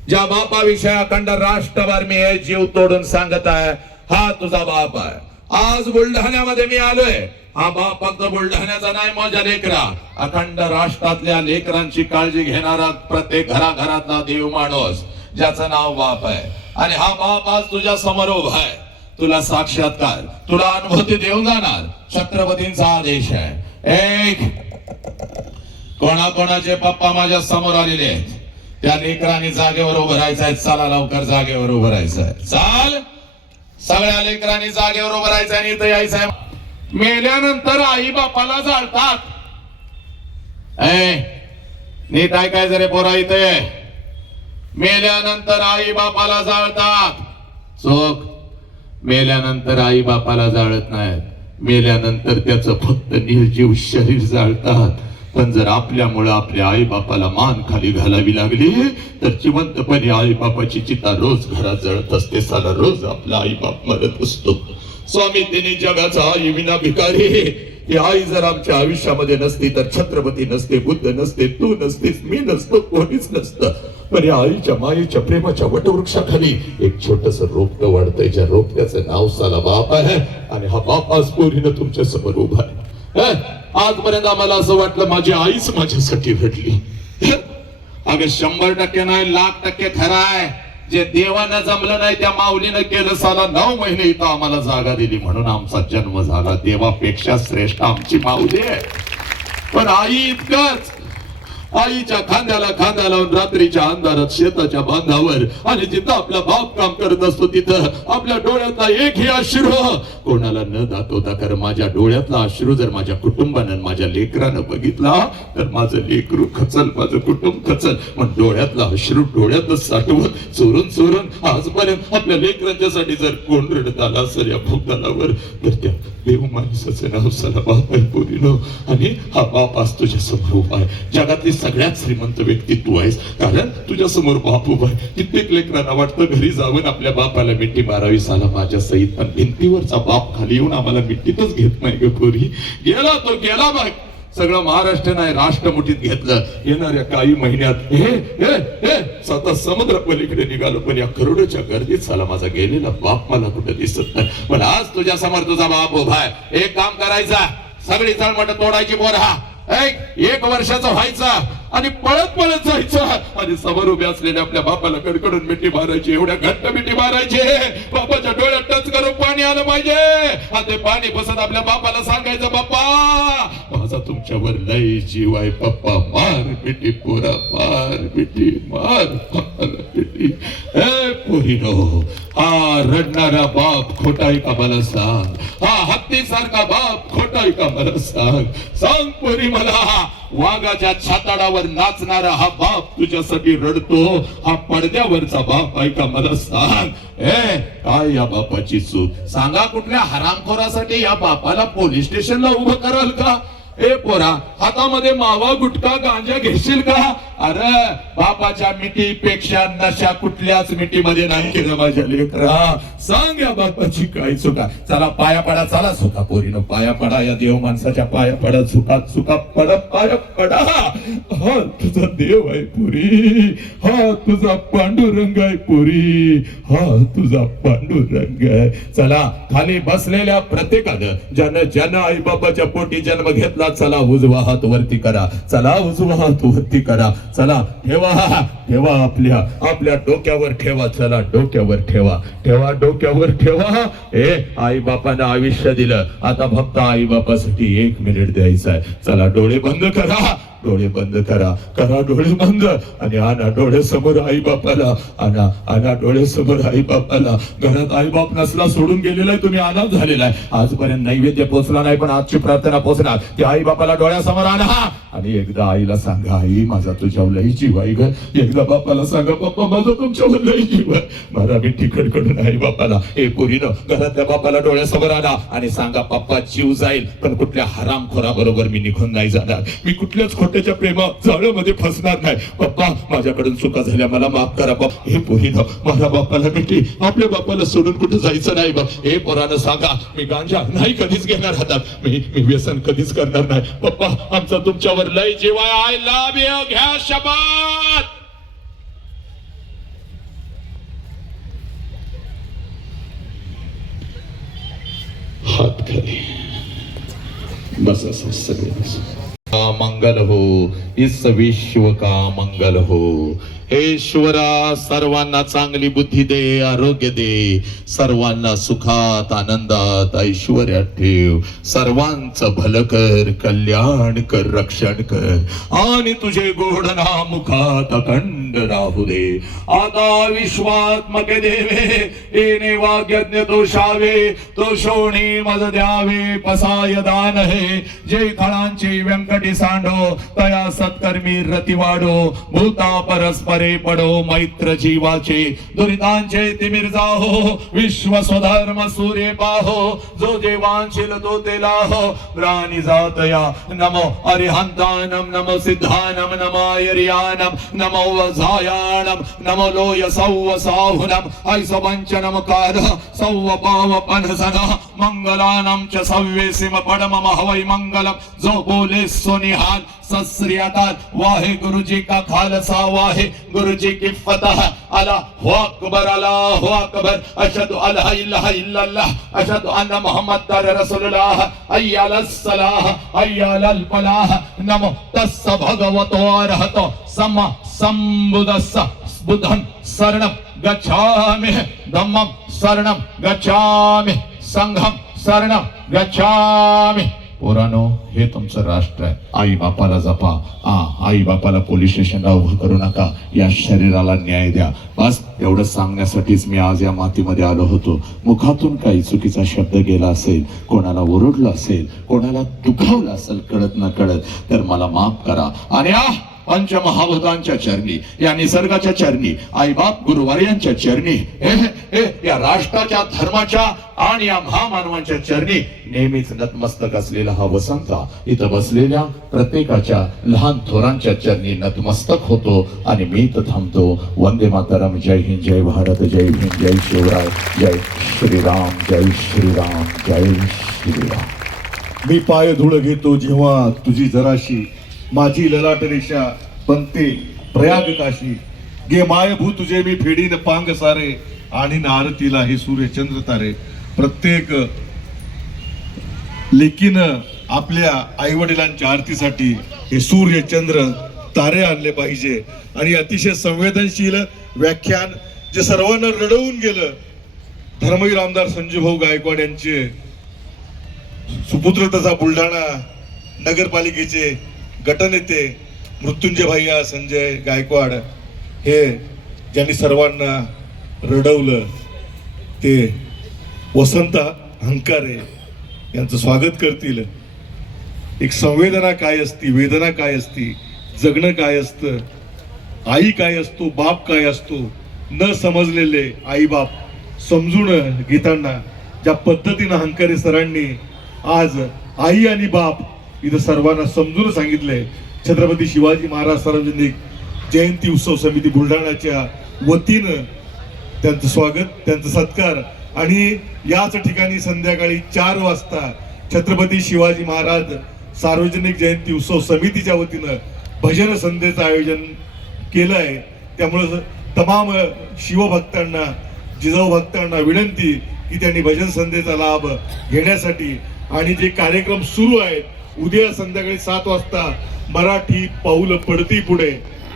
ज्या बापाविषयी अखंड राष्ट्रभर मी हे जीव तोडून सांगत आहे. हा तुझा बाप आहे. आज बुलढाण्यामध्ये मी आलोय. हा बाप फक्त बुलढाण्याचा नाही, माझ्या लेकरा अखंड राष्ट्रातल्या लेकरांची काळजी घेणारा प्रत्येक घराघरातला देव माणूस, ज्याचं नाव बाप आहे. आणि हा बाप आज तुझ्या समोर उभा आहे. तुला साक्षात्कार, तुला अनुभूती देऊन जाणार. छत्रपतींचा आदेश आहे. एक, कोणाकोणाचे पप्पा माझ्या समोर आलेले आहेत, त्या लेकरांनी जागेवर उभं राहायचंय. चला लवकर, जागेवर उभं राहायचंय. चाल, सगळ्या लेकरांनी जागेवर उभं राहायचंय आणि इथं यायचंय. मेल्यानंतर आई बापाला जाळतात. नीट ऐकाय जरे पोरा, इथे मेल्यानंतर आई बापाला जाळतात. चोख, मेल्यानंतर आई बापाला जाळत नाहीत. मेल्यानंतर त्याचं फक्त निर्जीव शरीर जाळतात. पण जर आपल्यामुळे आपल्या आई बापाला मान खाली घालावी लागली तर जिवंतपणे आई बापाची चिता रोज घरात जळत असते. साला रोज आपला आई बाप मरत असतो. स्वामी तिने जगाचा आई विना भिकारी. ही आई जर आमच्या आयुष्यामध्ये नसती तर छत्रपती नसते, बुद्ध नसते, तू नसतीस, मी नसतो, कोणीच नसतं. पण या आईच्या मायेच्या प्रेमाच्या वटवृक्षाखाली एक छोटस रोपटं वाढतंय, ज्या रोपट्याचं नाव साला बाप आहे. आणि हा बाप आज पोरीनं तुमच्या समोर उभा आहे. आजपर्यंत आम्हाला असं वाटलं माझी आईच माझ्यासाठी घडली. अगं 100% नाही, 1,00,000% खरं आहे. जे देवानं जमलं नाही त्या माऊलीनं केलं. साला 9 महिने इथं आम्हाला जागा दिली म्हणून आमचा जन्म झाला. देवापेक्षा श्रेष्ठ आमची माऊली आहे. पण आई इतकंच, आईच्या खांद्याला खांदा लावून रात्रीच्या अंधारात शेताच्या बांधावर आणि जिथं आपला बाप काम करत असतो तिथं आपल्या डोळ्यातला एकही अश्रू कोणाला न दाखवता, कारण माझ्या डोळ्यातला अश्रू जर माझ्या कुटुंबानं, माझ्या लेकरानं बघितला तर माझं लेकरू खचल, माझं कुटुंब खचल. मग डोळ्यातला अश्रू डोळ्यातच साठवत चोरून चोरून आजपर्यंत आपल्या लेकरांच्यासाठी जर कोण रडत आला असेल या भूतलावर तर त्या देव माणसाचं नाव साला बाप आहे पोरीनो. आणि हा बाप आज तुझ्या समोर उभा आहे. जगातली सगळ्यात श्रीमंत व्यक्ती तू आहेस, कारण तुझ्या समोर बाप उभा आहे. कित्येक लेकरांना वाटतं घरी जाऊन आपल्या बापाला मिठी मारावी. साला माझ्या सहित पण भिंतीवरचा बाप खाली येऊन आम्हाला मिठीतच घेत नाही ग पोरी. गेला तो गेला बघ. सगळं महाराष्ट्र नाही राष्ट्र मुठीत घेतलं. येणाऱ्या काही महिन्यात स्वतः समुद्र पलीकडे निघालो, पण या करोडोच्या गर्दीत साला माझा गेलेला बाप मला कुठे दिसत नाही. पण आज तुझ्या समोर तुझा बाप उभा आहे. एक काम करायचा, सगळी चळमट तोडायची पोरा. 1 वर्षाचा व्हायचा आणि पळत पळत जायचं आणि समोर उभे असलेल्या आपल्या बापाला कडकडून मिठी मारायची. एवढ्या घट्ट मिठी मारायची बापाच्या डोळ्यात टच करून पाणी आलं पाहिजे. आणि ते पाणी बसत आपल्या बापाला सांगायचं, बाप्पा माझा तुमच्यावर लय जीव आहे. पप्पा मार मिठी पोरा, मार मिठी, मार मिठी. पोरीनो, हा रडणारा बाप खोटाय का मला सांग? हा हत्तीसारखा बाप खोटाय का मला सांग? सांग पोरी मला. वाघाच्या छाताडावर नाचणारा हा बाप तुझ्यासाठी रडतो. हा पडद्यावरचा बाप आहे का मला सांग? काय या बापाची चूक? सांगा कुठल्या हरामखोरासाठी या बापाला पोलीस स्टेशनला उभं कराल का? ए पोरा, हातामध्ये मावा गुटखा गांजा घेशील का? अरे बापाच्या मिठीपेक्षा नशा कुठल्याच मिठीमध्ये नाही केलं माझ्या लेकरा. सांग या बापाची काय चुका. चला पाया पडा, चला सुका पोरीनं पाया पडा, या देव माणसाच्या पाया पडा, चुका चुका पडा, पाया पडा. हा तुझा देव आहे पुरी, हा तुझा पांडुरंग आहे पुरी, हा तुझा पांडुरंग आहे. चला खाली बसलेल्या प्रत्येकानं ज्यानं आई बाबाच्या पोटी जन्म घेतला, चला उजवा हात वरती करा, चला उजवा हात वरती करा. चला ठेवा ठेवा, आपल्या डोक्यावर ठेवा. चला डोक्यावर ठेवा, ठेवा डोक्यावर ठेवा. आई बापानं आयुष्य दिलं, आता फक्त आई बापासाठी 1 मिनिट द्यायचं आहे. चला डोळे बंद करा, डोळे बंद करा, करा डोळे बंद आणि आणा डोळे समोर आई बापाला, आणा डोळे समोर आई बापाला. घरात आई बाप नसला, सोडून गेलेला आहे, तुम्ही अनाथ झालेला आहे. आजपर्यंत नैवेद्य पोचला नाही, पण आजची प्रार्थना पोचणार. की आई बापाला डोळ्यासमोर आणा आणि एकदा आईला सांगा, आई माझा तुझ्यावर लई जीव आहे ग. एकदा बापाला सांगा, पप्पा माझा तुमच्यावर लई जीव आहे. मला मी तिकडकडून आई बापाला, ए पोरीनं घरातल्या बापाला डोळ्यासमोर आणा आणि सांगा, पप्पा जीव जाईल पण कुठल्या हरामखोरा बरोबर मी निघून नाही जाणार, मी कुठल्याच खोट्याच्या प्रेमा जाळ्यामध्ये फसणार नाही. पप्पा माझ्याकडून चुका झाल्या, मला माफ करा. बाप हे पोरीनं माझ्या बापाला भेटी, आपल्या बापाला सोडून कुठे जायचं नाही. बाप हे पोरानं सांगा, मी गांजा नाही कधीच घेणार हातात, मी व्यसन कधीच करणार नाही. पप्पा आमचा तुमच्यावर लय जीव आहे, आय लव्ह यू. घ्या शपथ. हात खाली बस, असं सगळे बस. मंगल हो, इस विश्व का मंगल हो. ईश्वरा सर्वांना चांगली बुद्धी दे, आरोग्य दे, सर्वांना सुखात आनंदात ऐश्वर्यात ठेव, सर्वांचं भलं कर, कल्याण कर, रक्षण कर आणि तुझे गोड नाम मुखात अखंड राहू दे. आता विश्वात्मक देवे येणे वाग्यज्ञ दोषावे, दोषोणी मज द्यावे पसाय दान हे. जे खळांची व्यंकटी सांडो, तया सत्कर्मी रती वाढो, भूता परस्पर पडो मैत्र जीवाचे, दुरितांचे तिमिर जाहो, विश्व स्वधर्म सूर्य पाहो, जो देवांशील तो ते लाहो. प्राणी जातया नमो अरिहंतानम, नमो सिद्धानम, नमो आयर्यानम, नमो वजायानम, नमो लोय सौव साहुनम, ऐस वंचनम कार सौव पाव पनसन, मंगलानम च सव्यसिम पडमम हवै मंगलम. जो बोले सो निहाल, सत श्री अकाल. वाहे गुरु जी का खालसा, वाहे गुरु जी की फतह. अल्लाहु अकबर, अल्लाहु अकबर. अशहदु अल्ला इलाहा इल्लल्लाह, अशहदु अन्ना मुहम्मदर रसूलुल्लाह. हय्या अलस सलाह, हय्या अलल फलाह. नमो तस्स भगवतो अरहतो सम्मा सम्बुद्धस्स. बुद्धं शरणं गच्छामि, धम्मं शरणं गच्छामि, संघं शरणं गच्छामि. पोरानो, हे तुमचं राष्ट्र आहे. आई बापाला जपा. आई बापाला पोलीस स्टेशनला उभं करू नका. या शरीराला न्याय द्या. बस एवढं सांगण्यासाठीच मी आज या मातीमध्ये आलो होतो. मुखातून काही चुकीचा शब्द गेला असेल, कोणाला ओरडलं असेल, कोणाला दुखावलं असेल कळत न कळत, तर मला माफ करा. आणि पंचमहाभूतांच्या चरणी, या निसर्गाच्या चरणी, आई बाप गुरुवार्यांच्या चरणी, या राष्ट्राच्या, धर्माच्या आणि या महामानवांच्या चरणी नेहमीच नतमस्तक असलेला हा वसंत इथं बसलेल्या प्रत्येकाच्या लहान थोरांच्या चरणी नतमस्तक होतो आणि मी तर थांबतो. वंदे मातरम. जय हिंद, जय भारत, जय भीम, जय शिवराय, जय श्रीराम, जय श्रीराम, जय श्रीराम. मी पाय धुळ घेतो जेव्हा तुझी जराशी, माझी ललाट रेषा बनते प्रयाग काशी. गे मायभू तुझे मी फेडीन पांग सारे, आणि आरतीला हे सूर्य चंद्र तारे. प्रत्येक लेकीनं आपल्या आई वडिलांच्या आरतीसाठी हे सूर्य चंद्र तारे आणले पाहिजे. आणि अतिशय संवेदनशील व्याख्यान जे सर्वांना रडवून गेलं, धर्मवीर आमदार संजूभाऊ गायकवाड यांचे सुपुत्र तथा बुलढाणा नगरपालिकेचे गटनेते मृत्युंजय भैया संजय गायकवाड, हे ज्यांनी सर्वांना रडवलं, ते वसंत हंकारे यांचं स्वागत करतील. एक संवेदना काय असती, वेदना काय असती, जगणं काय असतं, आई काय असतो, बाप काय असतो, न समजलेले आई बाप समजून घेताना ज्या पद्धतीनं हंकारे सरांनी आज आई आणि बाप इथं सर्वांना समजून सांगितलंय. छत्रपती शिवाजी महाराज सार्वजनिक जयंती उत्सव समिती बुलढाण्याच्या वतीनं त्यांचं स्वागत, त्यांचा सत्कार आणि याच ठिकाणी संध्याकाळी 4 वाजता छत्रपती शिवाजी महाराज सार्वजनिक जयंती उत्सव समितीच्या वतीनं भजन संध्येचं आयोजन केलं आहे. त्यामुळं तमाम शिवभक्तांना, जिजाऊ भक्तांना विनंती की त्यांनी भजन संध्येचा लाभ घेण्यासाठी आणि जे कार्यक्रम सुरू आहेत उद्या संध्याकाळी 7 वाजता मराठी पाऊल पडती पुढे,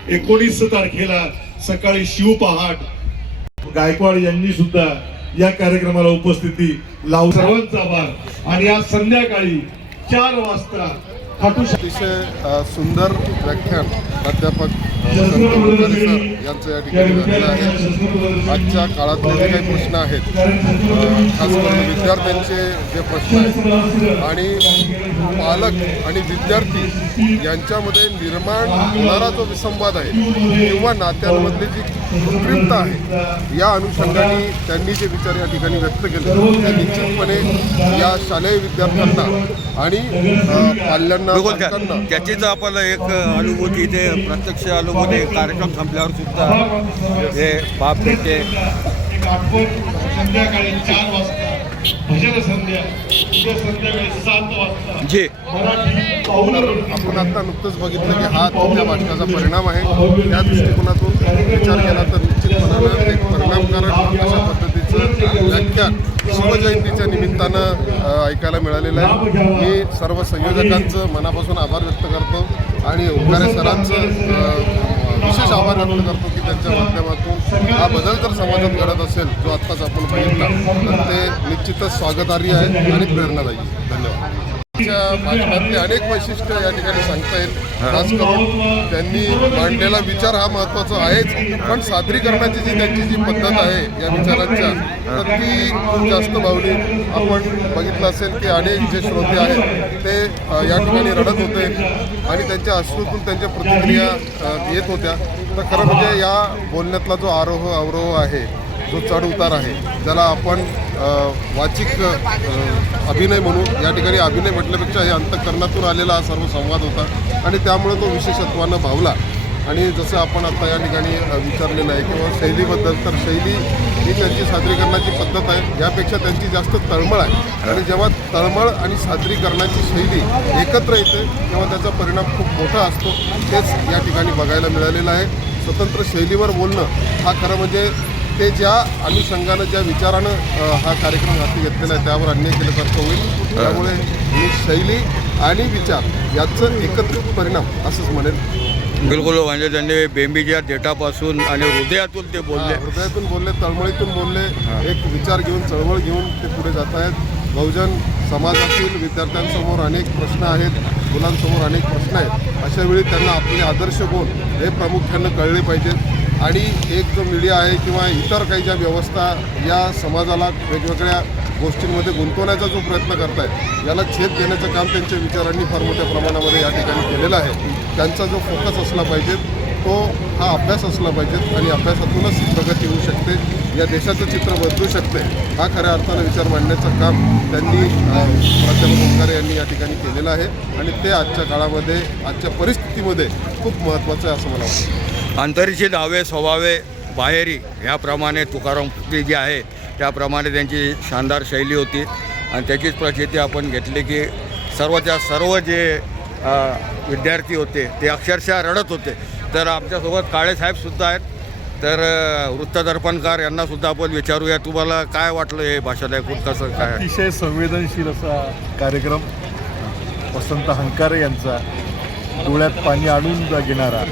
19 तारखेला सकाळी शिवपहाट गायकवाड यांनी सुद्धा या कार्यक्रमाला उपस्थिती लावून सर्वांचा आभार. आणि आज संध्याकाळी 4 वाजता अतिशय सुंदर व्याख्यान प्राध्यापक वसंत गुरुजी सर यांचं या ठिकाणी झालेलं आहे. आजच्या काळातले जे काही प्रश्न आहेत, खास करून विद्यार्थ्यांचे जे प्रश्न आहेत आणि पालक आणि विद्यार्थी यांच्यामध्ये निर्माण होणारा जो विसंवाद आहे किंवा नात्यांमधली जी कृत्रिमता आहे, या अनुषंगाने त्यांनी जे विचार या ठिकाणी व्यक्त केले ते निश्चितपणे या शालेय विद्यार्थ्यांना आणि पाल्यांना त्याचीच आपल्याला एक अनुभूती, ते प्रत्यक्ष अनुभूती कार्यक्रम संपल्यावर सुद्धा हे बाप भेटते. संध्याकाळी 4 वाजता भजन संध्या, उद्या संध्याकाळी 7 वाजता जे आपण आता नुकतंच बघितलं की हा त्या भाषणाचा परिणाम आहे. त्या दृष्टिकोनातून विचार केला तर निश्चितपणानं एक परिणामकारक अशा पद्धतीचं व्याख्यान शिवजयंतीच्या निमित्तानं ऐकायला मिळालेलं आहे. मी सर्व संयोजकांचं मनापासून आभार व्यक्त करतो आणि ओंकारे सरांचं विशेष आभार व्यक्त करतो की त्यांच्या माध्यमातून हा बदल जर समाजात घडत असेल जो आत्ताच आपण बघितला तर ते निश्चितच स्वागतार्ह आहे आणि प्रेरणादायी. धन्यवाद. भाषणातले अनेक वैशिष्ट्य या ठिकाणी सांगता येईल. खास करून त्यांनी मांडलेला विचार हा महत्त्वाचा आहेच, पण सादरीकरणाची जी त्यांची जी पद्धत आहे या विचारांच्या, तर ती खूप जास्त भावली. आपण बघितलं असेल की अनेक जे श्रोते आहेत ते या ठिकाणी रडत होते आणि त्यांच्या अश्रूतून त्यांच्या प्रतिक्रिया येत होत्या. तर खरं म्हणजे या बोलण्यातला जो आरोह अवरोह आहे, जो चढ उतार आहे, ज्याला आपण वाचिक अभिनय म्हणू, या ठिकाणी अभिनय म्हटल्यापेक्षा हे अंतःकरणातून आलेला हा सर्व संवाद होता आणि त्यामुळे तो विशेषत्वानं भावला. आणि जसं आपण आता या ठिकाणी विचारलेलं आहे किंवा शैलीबद्दल, तर शैली ही त्यांची सादरीकरणाची पद्धत आहे, यापेक्षा त्यांची जास्त तळमळ आहे. आणि जेव्हा तळमळ आणि सादरीकरणाची शैली एकत्र येते तेव्हा त्याचा परिणाम खूप मोठा असतो. तेच या ठिकाणी बघायला मिळालेलं आहे. स्वतंत्र शैलीवर बोलणं हा खरं म्हणजे ते ज्या अनुषंगानं, ज्या विचारानं हा कार्यक्रम हाती घेतलेला आहे त्यावर अन्याय केल्यासारखं होईल. त्यामुळे ही शैली आणि विचार याचं एकत्रित परिणाम असंच म्हणेल. बिलकुल, म्हणजे त्यांनी बेंबीच्या देठापासून आणि हृदयातून ते बोलले, हृदयातून बोलले, तळमळीतून बोलले, एक विचार घेऊन, चळवळ घेऊन ते पुढे जात आहेत. बहुजन समाजातील विद्यार्थ्यांसमोर अनेक प्रश्न आहेत, मुलांसमोर अनेक प्रश्न आहेत. अशा वेळी त्यांना आपले आदर्श कोण हे प्रामुख्यानं कळले पाहिजेत. आणि एक जो मीडिया आहे किंवा इतर काही ज्या व्यवस्था या समाजाला वेगवेगळ्या गोष्टींमध्ये गुंतवण्याचा जो प्रयत्न करतायत, याला छेद देण्याचं काम त्यांच्या विचारांनी फार मोठ्या प्रमाणामध्ये या ठिकाणी केलेलं आहे. त्यांचा जो फोकस असला पाहिजे तो हा अभ्यास असला पाहिजे आणि अभ्यासातूनच प्रगती होऊ शकते, या देशाचं चित्र बदलू शकते. हा खऱ्या अर्थानं विचार मांडण्याचं काम त्यांनी प्राध्यापक ओंकारे यांनी या ठिकाणी केलेलं आहे आणि ते आजच्या काळामध्ये, आजच्या परिस्थितीमध्ये खूप महत्त्वाचं आहे असं मला वाटतं. अंतरीचे दावे स्वभावे बाहेरी ह्याप्रमाणे तुकाराम फुले जे आहे त्याप्रमाणे त्यांची शानदार शैली होती आणि त्याचीच प्रचिती आपण घेतली की सर्वच्या सर्व जे विद्यार्थी होते ते अक्षरशः रडत होते. तर आमच्यासोबत काळेसाहेबसुद्धा आहेत, तर वृत्तदर्पणकार यांनासुद्धा आपण विचारूया, तुम्हाला काय वाटलं हे भाषण ऐकून, कसं काय? अतिशय संवेदनशील असा कार्यक्रम, वसंत हंकारे यांचा, डोळ्यात पाणी आणून घेणारा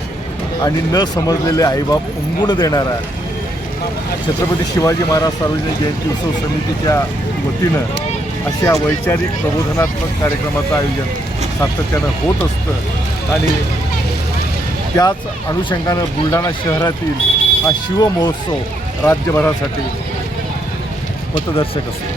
आणि न समजलेले आईबाप उमगून देणारा, छत्रपती शिवाजी महाराज सार्वजनिक जयंती उत्सव समितीच्या वतीनं अशा वैचारिक प्रबोधनात्मक कार्यक्रमाचं आयोजन सातत्यानं होत असतं आणि त्याच अनुषंगानं बुलढाणा शहरातील हा शिवमहोत्सव राज्यभरासाठी पथदर्शक असतो.